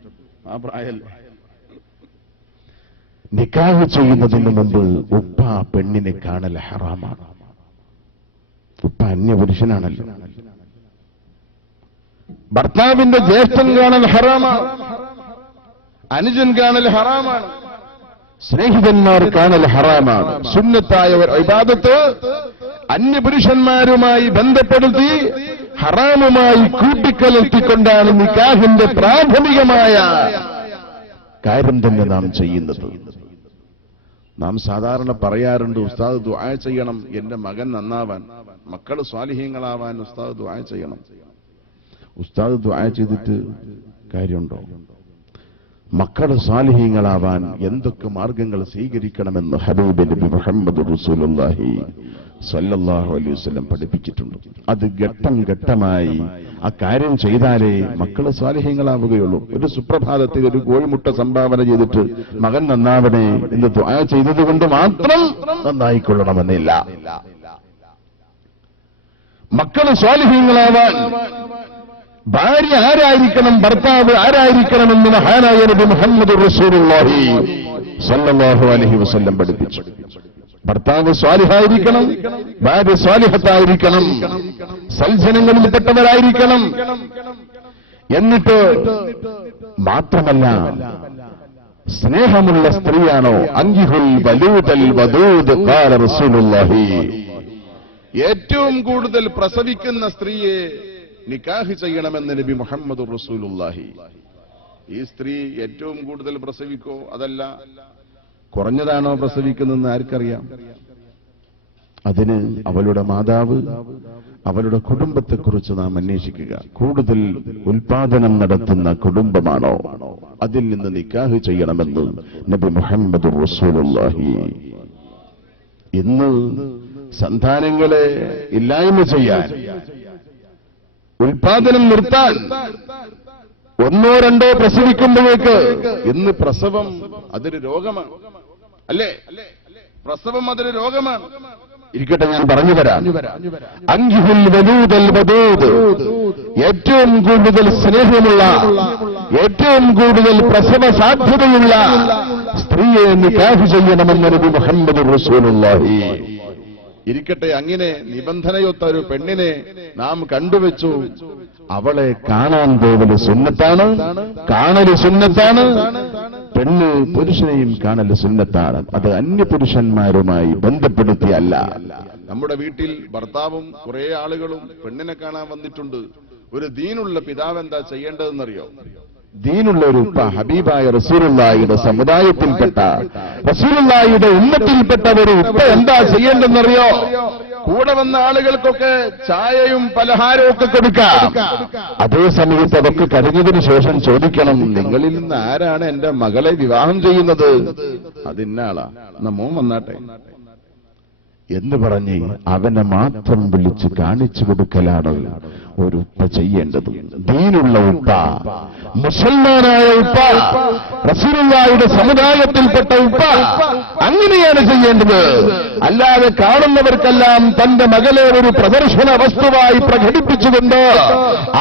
ആ പ്രായല്ലേ. നിക്കാഹ് ചെയ്യുന്നതിന് മുമ്പ് ഉപ്പ പെണ്ണിനെ കാണൽ ഹറാമാണ്. ഉപ്പ അന്യപുരുഷനാണല്ലോ. ഭർത്താവിന്റെ ജ്യേഷ്ഠൻ കാണൽ ഹറാമാണ്, അനുജൻ കാണൽ ഹറാമാണ്, സ്നേഹിതന്മാർ കാണൽ ഹറാമാണ്. സുന്നത്തായ ഒരു ഇബാദത്ത് അന്യപുരുഷന്മാരുമായി ബന്ധപ്പെടുത്തി ഹറാമുമായി കൂട്ടിക്കലർത്തിക്കൊണ്ടാണ് നിക്കാഹിന്റെ പ്രാഥമികമായ കാര്യം തന്നെ നാം ചെയ്യുന്നത്. നാം സാധാരണ പറയാറുണ്ട്, ഉസ്താദ് ദുആ ചെയ്യണം എന്റെ മകൻ നന്നാവാൻ, മക്കൾ സ്വാലിഹീങ്ങളാവാൻ ഉസ്താദ് ദുആ ചെയ്യണം. ഉസ്താദ് ദുആ ചെയ്തിട്ട് കാര്യമുണ്ടോ? മക്കൾ സ്വാലിഹീങ്ങളാവാൻ എന്തൊക്കെ മാർഗങ്ങൾ സ്വീകരിക്കണമെന്ന് ഹബീബ് നബി മുഹമ്മദ് റസൂലുള്ളാഹി സ്വല്ലല്ലാഹു അലൈഹി വസല്ലം പഠിപ്പിച്ചിട്ടുണ്ട്. അത് ഘട്ടം ഘട്ടമായി ആ കാര്യം ചെയ്താലേ മക്കള് സ്വാലിഹീങ്ങളാവുകയുള്ളൂ. ഒരു സുപ്രഭാതത്തിൽ ഒരു കോഴിമുട്ട സംഭാവന ചെയ്തിട്ട് മകൻ നന്നാവണേ എന്ന് ദുആ ചെയ്തത് കൊണ്ട് മാത്രം നന്നായിക്കൊള്ളണമെന്നില്ല. മക്കള് സ്വാലിഹീങ്ങളാവാൻ ഭാര്യ ആരായിരിക്കണം, ഭർത്താവ് ആരായിരിക്കണമെന്ന് മഹാനായ നബി മുഹമ്മദ് റസൂലുള്ളാഹി സ്വല്ലല്ലാഹു അലൈഹി വസല്ലം പഠിപ്പിച്ചു. ഭർത്താവ് സ്വാലിഹായിരിക്കണം, ഭാര്യ സ്വാലിഹത്തായിരിക്കണം, സൽജനങ്ങളിൽപ്പെട്ടവരായിരിക്കണം. എന്നിട്ട് മാത്രമല്ല, സ്നേഹമുള്ള സ്ത്രീയാണോ അങ്കിഹുൽ വലൂദൽ വദൂദ് ഖാല റസൂലുള്ളാഹി, ഏറ്റവും കൂടുതൽ പ്രസവിക്കുന്ന സ്ത്രീയെ നിക്കാഹ് ചെയ്യണമെന്ന് നബി മുഹമ്മദ് റസൂലുള്ളാഹി. ഈ സ്ത്രീ ഏറ്റവും കൂടുതൽ പ്രസവിക്കോ അതല്ല കുറഞ്ഞതാണോ പ്രസവിക്കുന്നതെന്ന് ആർക്കറിയാം? അതിന് അവളുടെ മാതാവ്, അവളുടെ കുടുംബത്തെക്കുറിച്ച് നാം അന്വേഷിക്കുക. കൂടുതൽ ഉൽപാദനം നടത്തുന്ന കുടുംബമാണോ അതിൽ നിന്ന് നിക്കാഹ് ചെയ്യണമെന്ന് നബി മുഹമ്മദ് റസൂലുള്ളാഹി. ഇന്ന് സന്താനങ്ങളെ ഇല്ലായ്മ ചെയ്യാൻ, ഉൽപാദനം നിർത്താൻ, ഒന്നോ രണ്ടോ പ്രസവിക്കുമ്പോഴേക്ക് ഇന്ന് പ്രസവം അതൊരു രോഗമാണ്, അല്ലേ? പ്രസവം അതൊരു രോഗമാണ്. ഇരിക്കട്ടെ, ഞാൻ പറഞ്ഞു തരാം. അങ്കിഹുൽ വലൂദൽ വദൂദ്, ഏറ്റവും കൂടുതൽ സ്നേഹമുള്ള, ഏറ്റവും കൂടുതൽ പ്രസവ സാധ്യതയുള്ള സ്ത്രീയെ നിക്കാഹ് ചെയ്യണമെന്ന് നബി മുഹമ്മദ് റസൂലുള്ളാഹി. ഇരിക്കട്ടെ, അങ്ങനെ നിബന്ധനയൊത്ത ഒരു പെണ്ണിനെ നാം കണ്ടുവച്ചു. അവളെ കാണാൻ പോവല് സുന്നത്താണ്, കാണല് സുന്നത്താണ്. പെണ്ണ് പുരുഷനെയും കാണല് സുന്നത്താണ്. അത് അന്യപുരുഷന്മാരുമായി ബന്ധപ്പെടുത്തിയല്ല. നമ്മുടെ വീട്ടിൽ ഭർത്താവും കുറെ ആളുകളും പെണ്ണിനെ കാണാൻ വന്നിട്ടുണ്ട്. ഒരു ദീനുള്ള പിതാവ് എന്താ ചെയ്യേണ്ടതെന്നറിയോ? ദീനുള്ള ഒരു ഉപ്പ, ഹബീബായ റസൂലുള്ളാഹിയുടെ സമുദായത്തിൽപ്പെട്ട, റസൂലുള്ളാഹിയുടെ ഉമ്മത്തിൽപ്പെട്ട ഒരു ഉപ്പ എന്താ ചെയ്യേണ്ടെന്നറിയോ? കൂടെ വന്ന ആളുകൾക്കൊക്കെ ചായയും പലഹാരവും ഒക്കെ കൊടുക്കാം. അതേ സമയത്ത് അതൊക്കെ കഴിഞ്ഞതിന് ശേഷം ചോദിക്കണം, നിങ്ങളിൽ നിന്ന് ആരാണ് എന്റെ മകളെ വിവാഹം ചെയ്യുന്നത്? അതിന്നാളാ, എന്നാ മോൻ വന്നാട്ടെ എന്ന് പറഞ്ഞ് അവനെ മാത്രം വിളിച്ച് കാണിച്ചു കൊടുക്കലാണ് ഒരു ഉപ്പ ചെയ്യേണ്ടത്. ദീനുള്ള ഉപ്പ, മുസൽമാനായ ഉപ്പ, റസൂലുള്ളാഹിയുടെ സമുദായത്തിൽപ്പെട്ട ഉപ്പ അങ്ങനെയാണ് ചെയ്യേണ്ടത്. അല്ലാതെ കാണുന്നവർക്കെല്ലാം തന്റെ മകളെ ഒരു പ്രദർശന വസ്തുവായി പ്രകടിപ്പിച്ചുകൊണ്ട്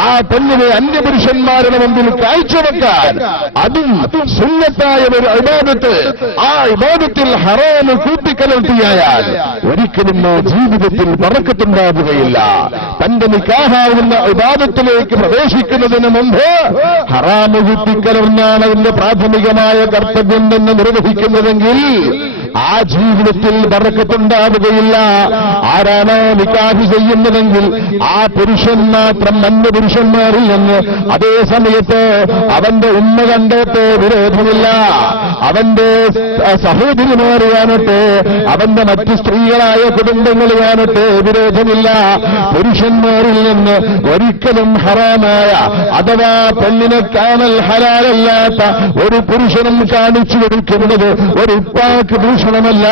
ആ പെണ്ണിനെ അന്യപുരുഷന്മാരുടെ മുമ്പിൽ കാഴ്ചവെക്കാൻ, അതും സുന്നത്തായ ഒരു ഇബാദത്ത്, ആ ഇബാദത്തിൽ ഹറാമ് കൂട്ടിക്കലർത്തിയാൽ ഒരിക്കലും ജീവിതത്തിൽ ബറക്കത്തുണ്ടാവുകയില്ല. തന്റെ നിക്കാഹാവുന്ന ഇബാദത്തിലേക്ക് പ്രവേശിക്കുന്നതിന് മുമ്പ് ഹറാമ് കൂട്ടിക്കലർന്നാണ് അതിന്റെ പ്രാഥമികമായ കർത്തവ്യം തന്നെ നിർവഹിക്കുന്നതെങ്കിൽ ആ ജീവിതത്തിൽ ബറക്കത്തുണ്ടാവുകയില്ല. ആരാണോ നിക്കാഹ് ചെയ്യുന്നതെങ്കിൽ ആ പുരുഷൻ മാത്രം അന്യപുരുഷന്മാരിൽ നിന്ന് അതേ സമയത്ത് അവന്റെ ഉമ്മ കണ്ടോട്ടെ വിരോധമില്ല, അവന്റെ സഹോദരിമാർ കാണട്ടെ, അവന്റെ മറ്റ് സ്ത്രീകളായ കുടുംബങ്ങൾ കാണട്ടെ വിരോധമില്ല. പുരുഷന്മാരിൽ നിന്ന് ഒരിക്കലും ഹറാമായ അഥവാ പെണ്ണിനെ കാണൽ ഹലാലല്ലാത്ത ഒരു പുരുഷനും കാണിച്ചു കൊടുക്കുന്നത് ഒരു ഉപ്പാക്ക് ഭൂഷണമല്ല.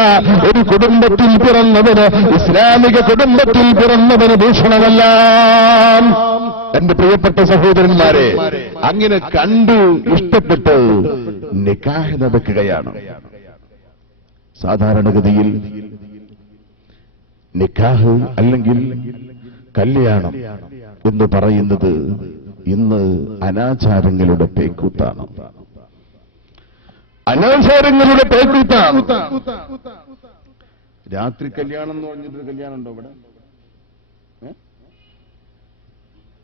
ഒരു കുടുംബത്തിൽ പിറന്നവന്, ഇസ്ലാമിക കുടുംബത്തിൽ പിറന്നവന് ഭൂഷണമല്ല. എന്റെ പ്രിയപ്പെട്ട സഹോദരന്മാരെ, അങ്ങനെ കണ്ടു ഇഷ്ടപ്പെട്ട് നിക്കാഹ് നടക്കുകയാണ്. സാധാരണഗതിയിൽ നിക്കാഹ് അല്ലെങ്കിൽ കല്യാണം എന്ന് പറയുന്നത് ഇന്ന് അനാചാരങ്ങളുടെ പേക്കൂത്താണ്. അനാചാരങ്ങളുടെ പേക്കൂത്താണ്. രാത്രി കല്യാണം എന്ന് പറഞ്ഞിട്ടൊരു കല്യാണം ഉണ്ടോ ഇവിടെ?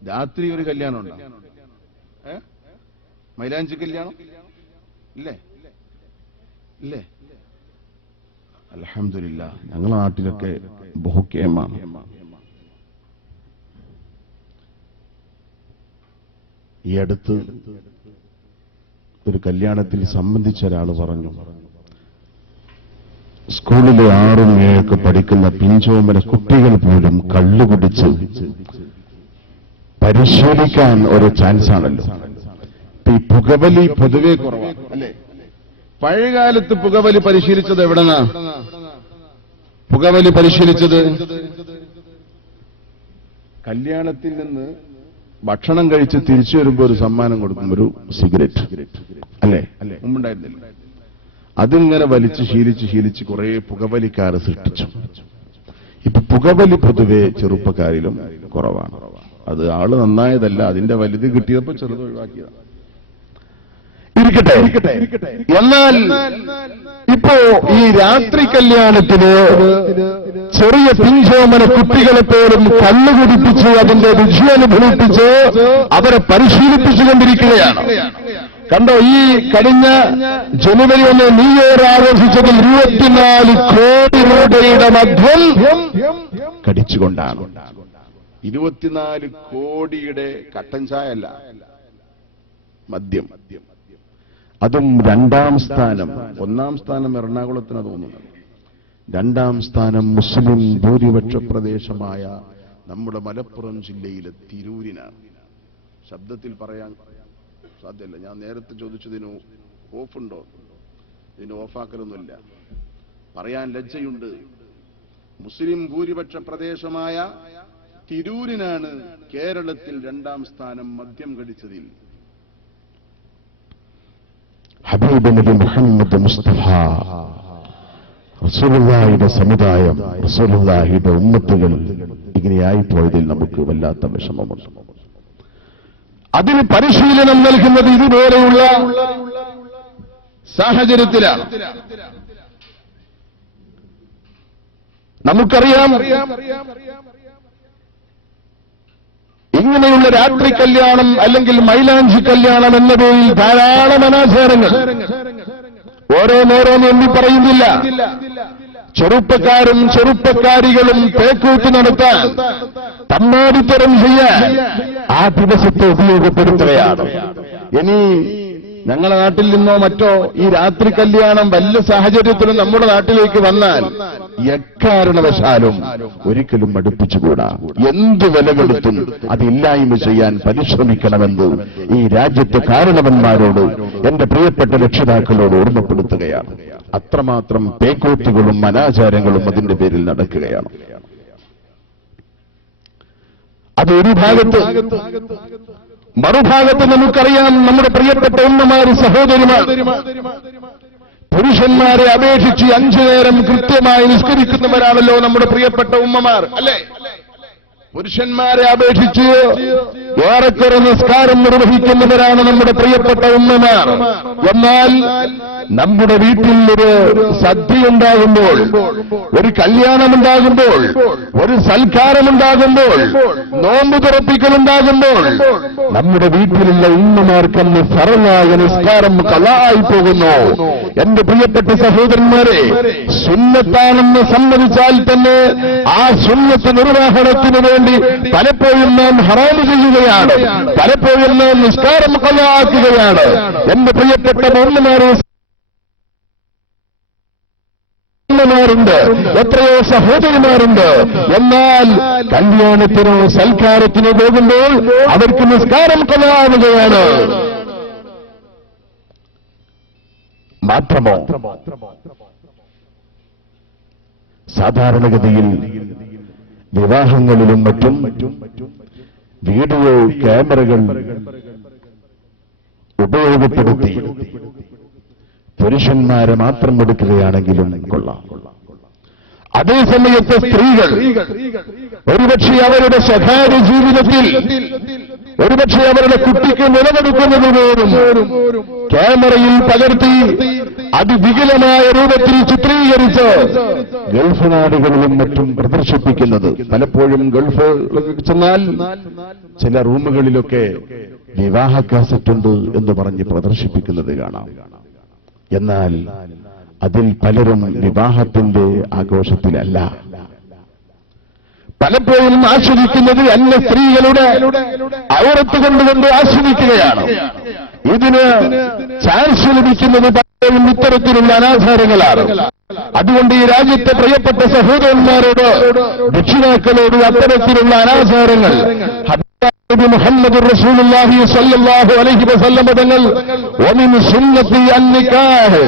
രാത്രി ഒരു കല്യാണം ഉണ്ടോ? മൈലാഞ്ചി കല്യാണം ഇല്ലേ? ഇല്ലേ? അൽഹംദുലില്ലാ, ഞങ്ങളുടെ നാട്ടിലൊക്കെ ബഹുക്കേമാണ്. ഈ അടുത്ത് ഒരു കല്യാണത്തിൽ സംബന്ധിച്ച ഒരാൾ പറഞ്ഞു, സ്കൂളിലെ 6ഉം 7ഒക്കെ പഠിക്കുന്ന പിഞ്ചോമന കുട്ടികൾ പോലും കള്ളുകുടിച്ച് പരിശോധിക്കാൻ ഒരു ചാൻസ് ആണല്ലോ. ഈ പുകവലി പൊതുവെ കുറവാണ് അല്ലേ? പഴയകാലത്ത് പുകവലി പരിശീലിച്ചത് എവിടെന്നാ? പുകവലി പരിശീലിച്ചത് കല്യാണത്തിൽ നിന്ന് ഭക്ഷണം കഴിച്ച് തിരിച്ചു വരുമ്പോ ഒരു സമ്മാനം കൊടുക്കും, ഒരു സിഗരറ്റ് അല്ലേ? മുമ്പുണ്ടായിരുന്നില്ല. അതിങ്ങനെ വലിച്ച് ശീലിച്ച് കുറെ പുകവലിക്കാർ സൃഷ്ടിച്ചു. ഇപ്പൊ പുകവലി പൊതുവെ ചെറുപ്പക്കാരിലും കുറവാണ്. അത് ആള് നന്നായതല്ല, അതിന്റെ വലുത് കിട്ടിയപ്പോ ചെറുത് ഒഴിവാക്കിയതാണ്. ഇരിക്കട്ടെ. എന്നാൽ ഇപ്പോ ഈ രാത്രി കല്യാണത്തിന് ചെറിയ പിഞ്ചോമന കുട്ടികളെ പോലും കള്ളുകുടിപ്പിച്ച് അതിന്റെ രുചി അനുഭവിപ്പിച്ച് അവരെ പരിശീലിപ്പിച്ചുകൊണ്ടിരിക്കുകയാണ്. കണ്ടോ, ഈ കഴിഞ്ഞ ജനുവരി 1 ന്യൂ ഇയർ ആഘോഷിച്ചതിൽ 24 കോടി രൂപയുടെ മദ്യം കടിച്ചുകൊണ്ടാണ്. 24 കോടിയുടെ കട്ടൻ ചായ അല്ല, മദ്യം. അതും 2ാം സ്ഥാനം. 1ാം സ്ഥാനം എറണാകുളത്തിന് തോന്നുന്നു. 2ാം സ്ഥാനം മുസ്ലിം ഭൂരിപക്ഷ പ്രദേശമായ നമ്മുടെ മലപ്പുറം ജില്ലയിലെ തിരൂരിനാണ്. ശബ്ദത്തിൽ പറയാൻ സാധ്യമല്ല. ഞാൻ നേരത്തെ ചോദിച്ചതിന് ഓഫുണ്ടോ? ഇതിന് ഓഫാക്കലൊന്നുമില്ല. പറയാൻ ലജ്ജയുണ്ട്. മുസ്ലിം ഭൂരിപക്ഷ പ്രദേശമായ തിരൂരിനാണ് കേരളത്തിൽ 2ാം സ്ഥാനം മദ്യം കടിച്ചതിൽ. ഹബീബ് നബി മുഹമ്മദ് മുസ്തഫ റസൂലുള്ളാഹിയുടെ സമുദായം, റസൂലുള്ളാഹിയുടെ ഉമ്മത്തുകൾ ഇങ്ങനെയായി പോയതിൽ നമുക്ക് വല്ലാത്ത വിഷമമുണ്ട്. അതിന് പരിശീലനം നൽകുന്നത് ഇതുപോലെയുള്ള സാഹചര്യത്തിലാണ്. നമുക്കറിയാം, ഇങ്ങനെയുള്ള രാത്രി കല്യാണം അല്ലെങ്കിൽ മൈലാഞ്ചി കല്യാണം എന്ന പേരിൽ ധാരാളം അനാചാരങ്ങൾ ഓരോന്നോരോന്ന് എണ്ണി പറയുന്നില്ല. ചെറുപ്പക്കാരും ചെറുപ്പക്കാരികളും പേക്കൂത്ത് നടത്താൻ, തമ്മാടിത്തരം ചെയ്യാൻ ആ ദിവസത്തെ ഉപയോഗപ്പെടുത്തുകയാണ്. ഇനി ഞങ്ങളുടെ നാട്ടിൽ നിന്നോ മറ്റോ ഈ രാത്രി കല്യാണം വല്ല സാഹചര്യത്തിലും നമ്മുടെ നാട്ടിലേക്ക് വന്നാൽ എക്കാരണവശാലും ഒരിക്കലും അടുപ്പിച്ചുകൂടാ. എന്ത് വില കൊടുത്തും അതില്ലായ്മ ചെയ്യാൻ പരിശ്രമിക്കണമെന്ന് ഈ രാജ്യത്തെ കാരണവന്മാരോട് എന്റെ പ്രിയപ്പെട്ട രക്ഷിതാക്കളോട് ഓർമ്മപ്പെടുത്തുകയാണ്. അത്രമാത്രം പേക്കൂത്തുകളും അനാചാരങ്ങളും അതിന്റെ പേരിൽ നടക്കുകയാണ്. അത് ഒരു ഭാഗത്ത്. മറുഭാഗത്ത് നമുക്കറിയാം, നമ്മുടെ പ്രിയപ്പെട്ട ഉമ്മമാര്, സഹോദരിമാർ, പുരുഷന്മാരെ അപേക്ഷിച്ച് 5 നേരം കൃത്യമായി നിസ്കരിക്കുന്നവരാണല്ലോ നമ്മുടെ പ്രിയപ്പെട്ട ഉമ്മമാർ അല്ലേ? പുരുഷന്മാരെ അപേക്ഷിച്ച് ഏറെക്കുറെ നിസ്കാരം നിർവഹിക്കുന്നവരാണ് നമ്മുടെ പ്രിയപ്പെട്ട ഉമ്മമാർ. എന്നാൽ നമ്മുടെ വീട്ടിൽ ഒരു സദ്യയുണ്ടാകുമ്പോൾ, ഒരു കല്യാണമുണ്ടാകുമ്പോൾ, ഒരു സൽക്കാരമുണ്ടാകുമ്പോൾ, നോമ്പ് തുറപ്പിക്കലുണ്ടാകുമ്പോൾ നമ്മുടെ വീട്ടിലുള്ള ഉമ്മമാർക്കന്ന് ഫറലായ നിസ്കാരം കളായി പോകുന്നു. എന്റെ പ്രിയപ്പെട്ട സഹോദരന്മാരെ, സുന്നത്താണെന്ന് സമ്മതിച്ചാൽ തന്നെ ആ സുന്നത്ത് നിർവഹണത്തിന് വേണ്ടി പലപ്പോഴും നാം ഹറാമ് ചെയ്യുകയാണ്, പലപ്പോഴും നാം നിസ്കാരം കളാക്കുകയാണ്. എന്റെ പ്രിയപ്പെട്ട ഉമ്മമാരെ, ണ്ട് എത്രയോ സഹോദരിമാരുണ്ട്. എന്നാൽ കല്യാണത്തിനോ സൽക്കാരത്തിനോ പോകുമ്പോൾ അവർക്ക് നിസ്കാരം കൊല്ലാവുകയാണ്. മാത്രമോ, സാധാരണഗതിയിൽ വിവാഹങ്ങളിലും മറ്റും വീഡിയോ ക്യാമറകൾ ഉപയോഗപ്പെടുത്തി പുരുഷന്മാരെ മാത്രം എടുക്കുകയാണെങ്കിലും കൊള്ളാം. അതേസമയത്ത് സ്ത്രീകൾ ഒരുപക്ഷെ അവരുടെ സ്വകാര്യ ജീവിതത്തിൽ, ഒരുപക്ഷെ അവരുടെ കുട്ടിക്ക് നിലനിൽക്കുന്നത് പോലും ക്യാമറയിൽ പകർത്തി അതിവികലമായ രൂപത്തിൽ ചിത്രീകരിച്ച് ഗൾഫ് നാടുകളിലും മറ്റും പ്രദർശിപ്പിക്കുന്നത്. പലപ്പോഴും ഗൾഫ് ചെന്നാൽ ചില റൂമുകളിലൊക്കെ വിവാഹ കാസറ്റുണ്ട് എന്ന് പറഞ്ഞ് പ്രദർശിപ്പിക്കുന്നത് കാണാം. എന്നാൽ അതിൽ പലരും വിവാഹത്തിന്റെ ആഘോഷത്തിലല്ല, പലപ്പോഴും ആസ്വദിക്കുന്നത് അന്യ സ്ത്രീകളുടെ ഔറത്ത് കൊണ്ടുകൊണ്ട് ആസ്വദിക്കുകയാണ്. ഇതിന് ചാൻസ് ലഭിക്കുന്നത് പലപ്പോഴും ഇത്തരത്തിലുള്ള അനാചാരങ്ങളാണ്. അതുകൊണ്ട് ഈ രാജ്യത്തെ പ്രിയപ്പെട്ട സഹോദരന്മാരോട്, രക്ഷിതാക്കളോട് അത്തരത്തിലുള്ള അനാചാരങ്ങൾ മുഹമ്മദ് റസൂലുള്ളാഹി സ്വല്ലല്ലാഹു അലൈഹി വസല്ലം തങ്ങൾ വമിൻ സുന്നത്തി അന്നിക്കാഹ്,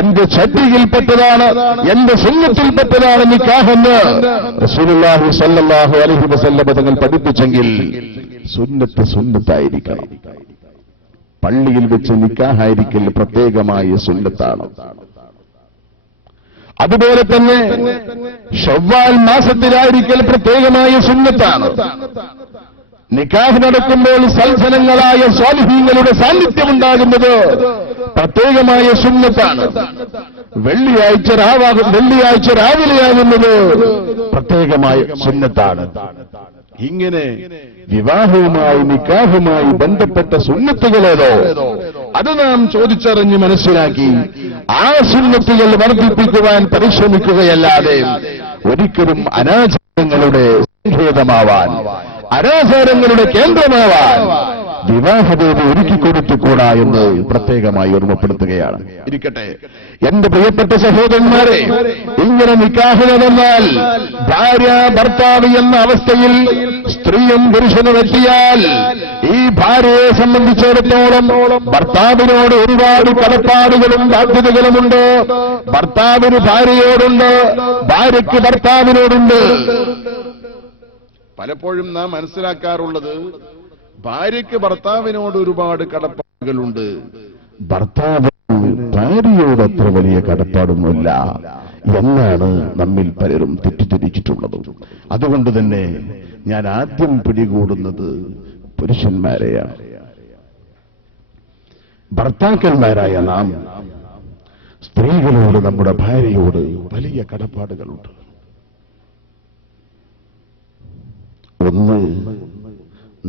എന്റെ ചട്ടിയിൽപ്പെട്ടതാണ്, എന്റെ സുന്നത്തിൽപ്പെട്ടതാണ് നിക്കാഹ് എന്ന് റസൂലുള്ളാഹി സ്വല്ലല്ലാഹു അലൈഹി വസല്ലം തങ്ങൾ പഠിപ്പിച്ചെങ്കിൽ സുന്നത്ത് സുന്നത്തായിരിക്കണം. പള്ളിയിൽ വെച്ച് നിക്കാഹായിരിക്കൽ പ്രത്യേകമായ സുന്നത്താണ്. അതുപോലെ തന്നെ ശവ്വാൽ മാസത്തിലായിരിക്കൽ പ്രത്യേകമായ സുന്നത്താണ്. നിക്കാഹ് നടക്കുമ്പോൾ സൽസനങ്ങളായ സ്വാലിഹീങ്ങളുടെ സാന്നിധ്യമുണ്ടാകുന്നത് പ്രത്യേകമായ സുന്നത്താണ്. വെള്ളിയാഴ്ച രാവിലെയാകുന്നത് പ്രത്യേകമായ സുന്നത്താണ്. ഇങ്ങനെ വിവാഹവുമായി നിക്കാഹുമായി ബന്ധപ്പെട്ട സുന്നത്തുകളേതോ അത് നാം ചോദിച്ചറിഞ്ഞ് മനസ്സിലാക്കി ആ സുന്നത്തുകൾ വർദ്ധിപ്പിക്കുവാൻ പരിശ്രമിക്കുകയല്ലാതെ ഒരിക്കലും അനാചാരങ്ങളുടെ സങ്കേതമാവാൻ, അനാചാരങ്ങളുടെ കേന്ദ്രമാവാൻ വിവാഹവേദി ഒരുക്കിക്കൊടുത്തുകൂടാ എന്ന് പ്രത്യേകമായി ഓർമ്മപ്പെടുത്തുകയാണ്. ഇരിക്കട്ടെ, എന്റെ പ്രിയപ്പെട്ട സഹോദരന്മാരെ, ഇങ്ങനെ നിക്കാഹ് നടന്നാൽ ഭാര്യ ഭർത്താവ് എന്ന അവസ്ഥയിൽ സ്ത്രീയും പുരുഷനും എത്തിയാൽ ഈ ഭാര്യയെ സംബന്ധിച്ചിടത്തോളം ഭർത്താവിനോട് ഒരുപാട് കടപ്പാടുകളും ബാധ്യതകളുമുണ്ട്. ഭർത്താവിന് ഭാര്യയോടുണ്ട്, ഭാര്യയ്ക്ക് ഭർത്താവിനോടുണ്ട്. പലപ്പോഴും നാം മനസ്സിലാക്കാറുള്ളത് ഭാര്യയ്ക്ക് ഭർത്താവിനോട് ഒരുപാട് കടപ്പാടുകളുണ്ട്, ഭർത്താവിന് ഭാര്യയോട് അത്ര വലിയ കടപ്പാടൊന്നുമില്ല എന്നാണ് നമ്മിൽ പലരും തെറ്റിദ്ധരിച്ചിട്ടുള്ളത്. അതുകൊണ്ട് തന്നെ ഞാൻ ആദ്യം പിടികൂടുന്നത് പുരുഷന്മാരെയാണ്. ഭർത്താക്കന്മാരായ നാം സ്ത്രീകളോട്, നമ്മുടെ ഭാര്യയോട് വലിയ കടപ്പാടുകളുണ്ട്. ഒന്ന്,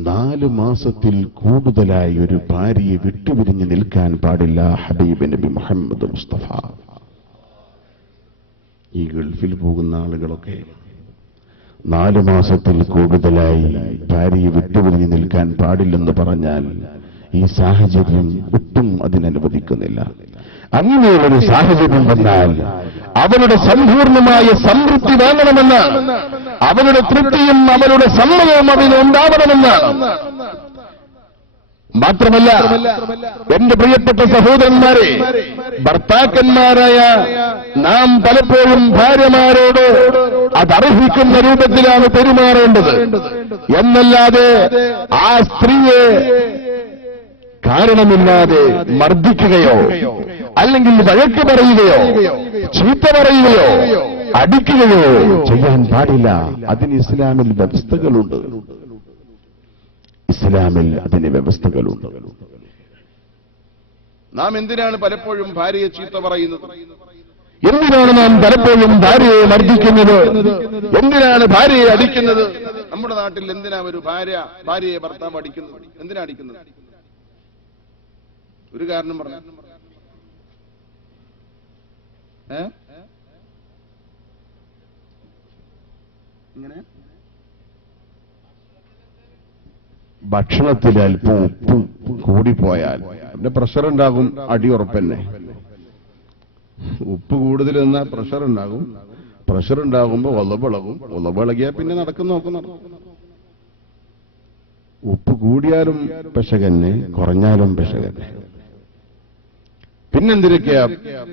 4 മാസത്തിൽ കൂടുതലായി ഒരു ഭാര്യയെ വിട്ടുപിരിഞ്ഞ് നിൽക്കാൻ പാടില്ല. ഹബീബ് നബി മുഹമ്മദ് മുസ്തഫ. ഈ ഗൾഫിൽ പോകുന്ന ആളുകളൊക്കെ 4 മാസത്തിൽ കൂടുതലായി ഭാര്യയെ വിട്ടുപിരിഞ്ഞ് നിൽക്കാൻ പാടില്ലെന്ന് പറഞ്ഞാൽ ഈ സാഹചര്യം ഒട്ടും അതിനനുവദിക്കുന്നില്ല. അങ്ങനെയുള്ളൊരു സാഹചര്യം വന്നാൽ അവരുടെ സമ്പൂർണമായ സമൃദ്ധി വേണമെന്നാണ്, അവരുടെ തൃപ്തിയും അവരുടെ സമ്മതവും അതിനുണ്ടാവണമെന്നാണ്. മാത്രമല്ല, എന്റെ പ്രിയപ്പെട്ട സഹോദരന്മാരെ, ഭർത്താക്കന്മാരായ നാം പലപ്പോഴും ഭാര്യമാരോട് അതർഹിക്കുന്ന രൂപത്തിലാണ് പെരുമാറേണ്ടത് എന്നല്ലാതെ ആ സ്ത്രീയെ കാരണമില്ലാതെ മർദ്ദിക്കുകയോ അല്ലെങ്കിൽ വഴക്ക് പറയുകയോ ചീത്ത പറയുകയോ അടിക്കുകയോ ചെയ്യാൻ പാടില്ല. അതിന് ഇസ്ലാമിൽ വ്യവസ്ഥകളുണ്ട്. ഇസ്ലാമിൽ അതിന് വ്യവസ്ഥകളുണ്ട്. നാം എന്തിനാണ് പലപ്പോഴും ഭാര്യയെ ചീത്ത പറയുന്നത്? എന്തിനാണ് നാം പലപ്പോഴും ഭാര്യയെ മർദ്ദിക്കുന്നത്? എന്തിനാണ് ഭാര്യയെ അടിക്കുന്നത്? നമ്മുടെ നാട്ടിൽ എന്തിനാ ഒരു ഭാര്യയെ ഭർത്താവ് അടിക്കുന്നത്? എന്തിനാ അടിക്കുന്നത്? ഒരു കാരണം പറഞ്ഞു. ഇങ്ങനെ ഭക്ഷണത്തിൽ അല്പം ഉപ്പ് കൂടിപ്പോയാൽ പിന്നെ പ്രഷർ ഉണ്ടാകും, അടിയുറപ്പന്നെ. ഉപ്പ് കൂടുതൽ നിന്നാൽ പ്രഷർ ഉണ്ടാകും, പ്രഷർ ഉണ്ടാകുമ്പോൾ ഒലവിളകും, ഒലവിളകിയാൽ പിന്നെ നടക്കും. ഉപ്പ് കൂടിയാലും പെശകന്നെ, കുറഞ്ഞാലും പെശകന്നെ. പിന്നെന്തിനൊക്കെയാ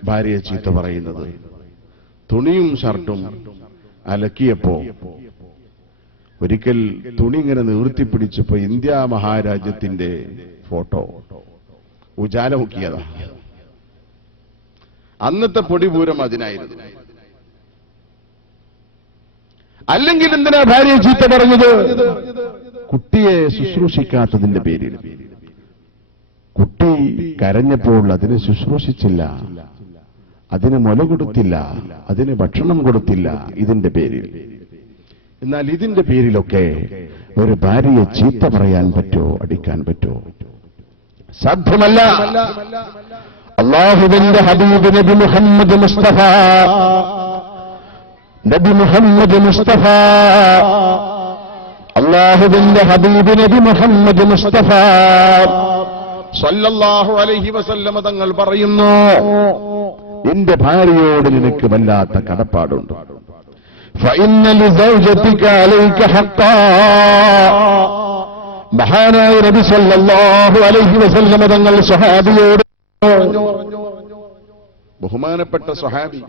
ഭാര്യയെ ചീത്ത പറയുന്നത്? തുണിയും ഷർട്ടും അലക്കിയപ്പോ ഒരിക്കൽ തുണി ഇങ്ങനെ നിവർത്തിപ്പിടിച്ചപ്പോ ഇന്ത്യ മഹാരാജ്യത്തിന്റെ ഫോട്ടോ ഉജാല മുക്കിയതാ. അന്നത്തെ പൊടിപൂരം അതിനായിരുന്നു. അല്ലെങ്കിൽ എന്തിനാ ഭാര്യയെ ചീത്ത പറഞ്ഞത്? കുട്ടിയെ ശുശ്രൂഷിക്കാത്തതിന്റെ പേരിൽ. കുട്ടി കരഞ്ഞപ്പോൾ അതിനെ ശുശ്രൂഷിച്ചില്ല, അതിന് മുല കൊടുത്തില്ല, അതിന് ഭക്ഷണം കൊടുത്തില്ല ഇതിന്റെ പേരിൽ. എന്നാൽ ഇതിന്റെ പേരിലൊക്കെ ഒരു ഭാര്യയെ ചീത്ത പറയാൻ പറ്റോ, അടിക്കാൻ പറ്റോ? സാധ്യമല്ല. അല്ലാഹുവിന്റെ ഹബീബ് നബി മുഹമ്മദ് മുസ്തഫ, നബി മുഹമ്മദ് മുസ്തഫ, അല്ലാഹുവിന്റെ ഹബീബ് നബി മുഹമ്മദ് മുസ്തഫ സല്ലല്ലാഹു അലൈഹി വസല്ലമ തങ്ങൾ പറയുന്നു, നിന്റെ ഭാര്യയോട് നിനക്ക് വല്ലാത്ത കടപ്പാടുണ്ട്. فإن لزوجتك عليك حقا. മഹാനായ നബി സല്ലല്ലാഹു അലൈഹി വസല്ലമ തങ്ങൾ സ്വഹാബിയോട്, ബഹുമാനപ്പെട്ട സ്വഹാബി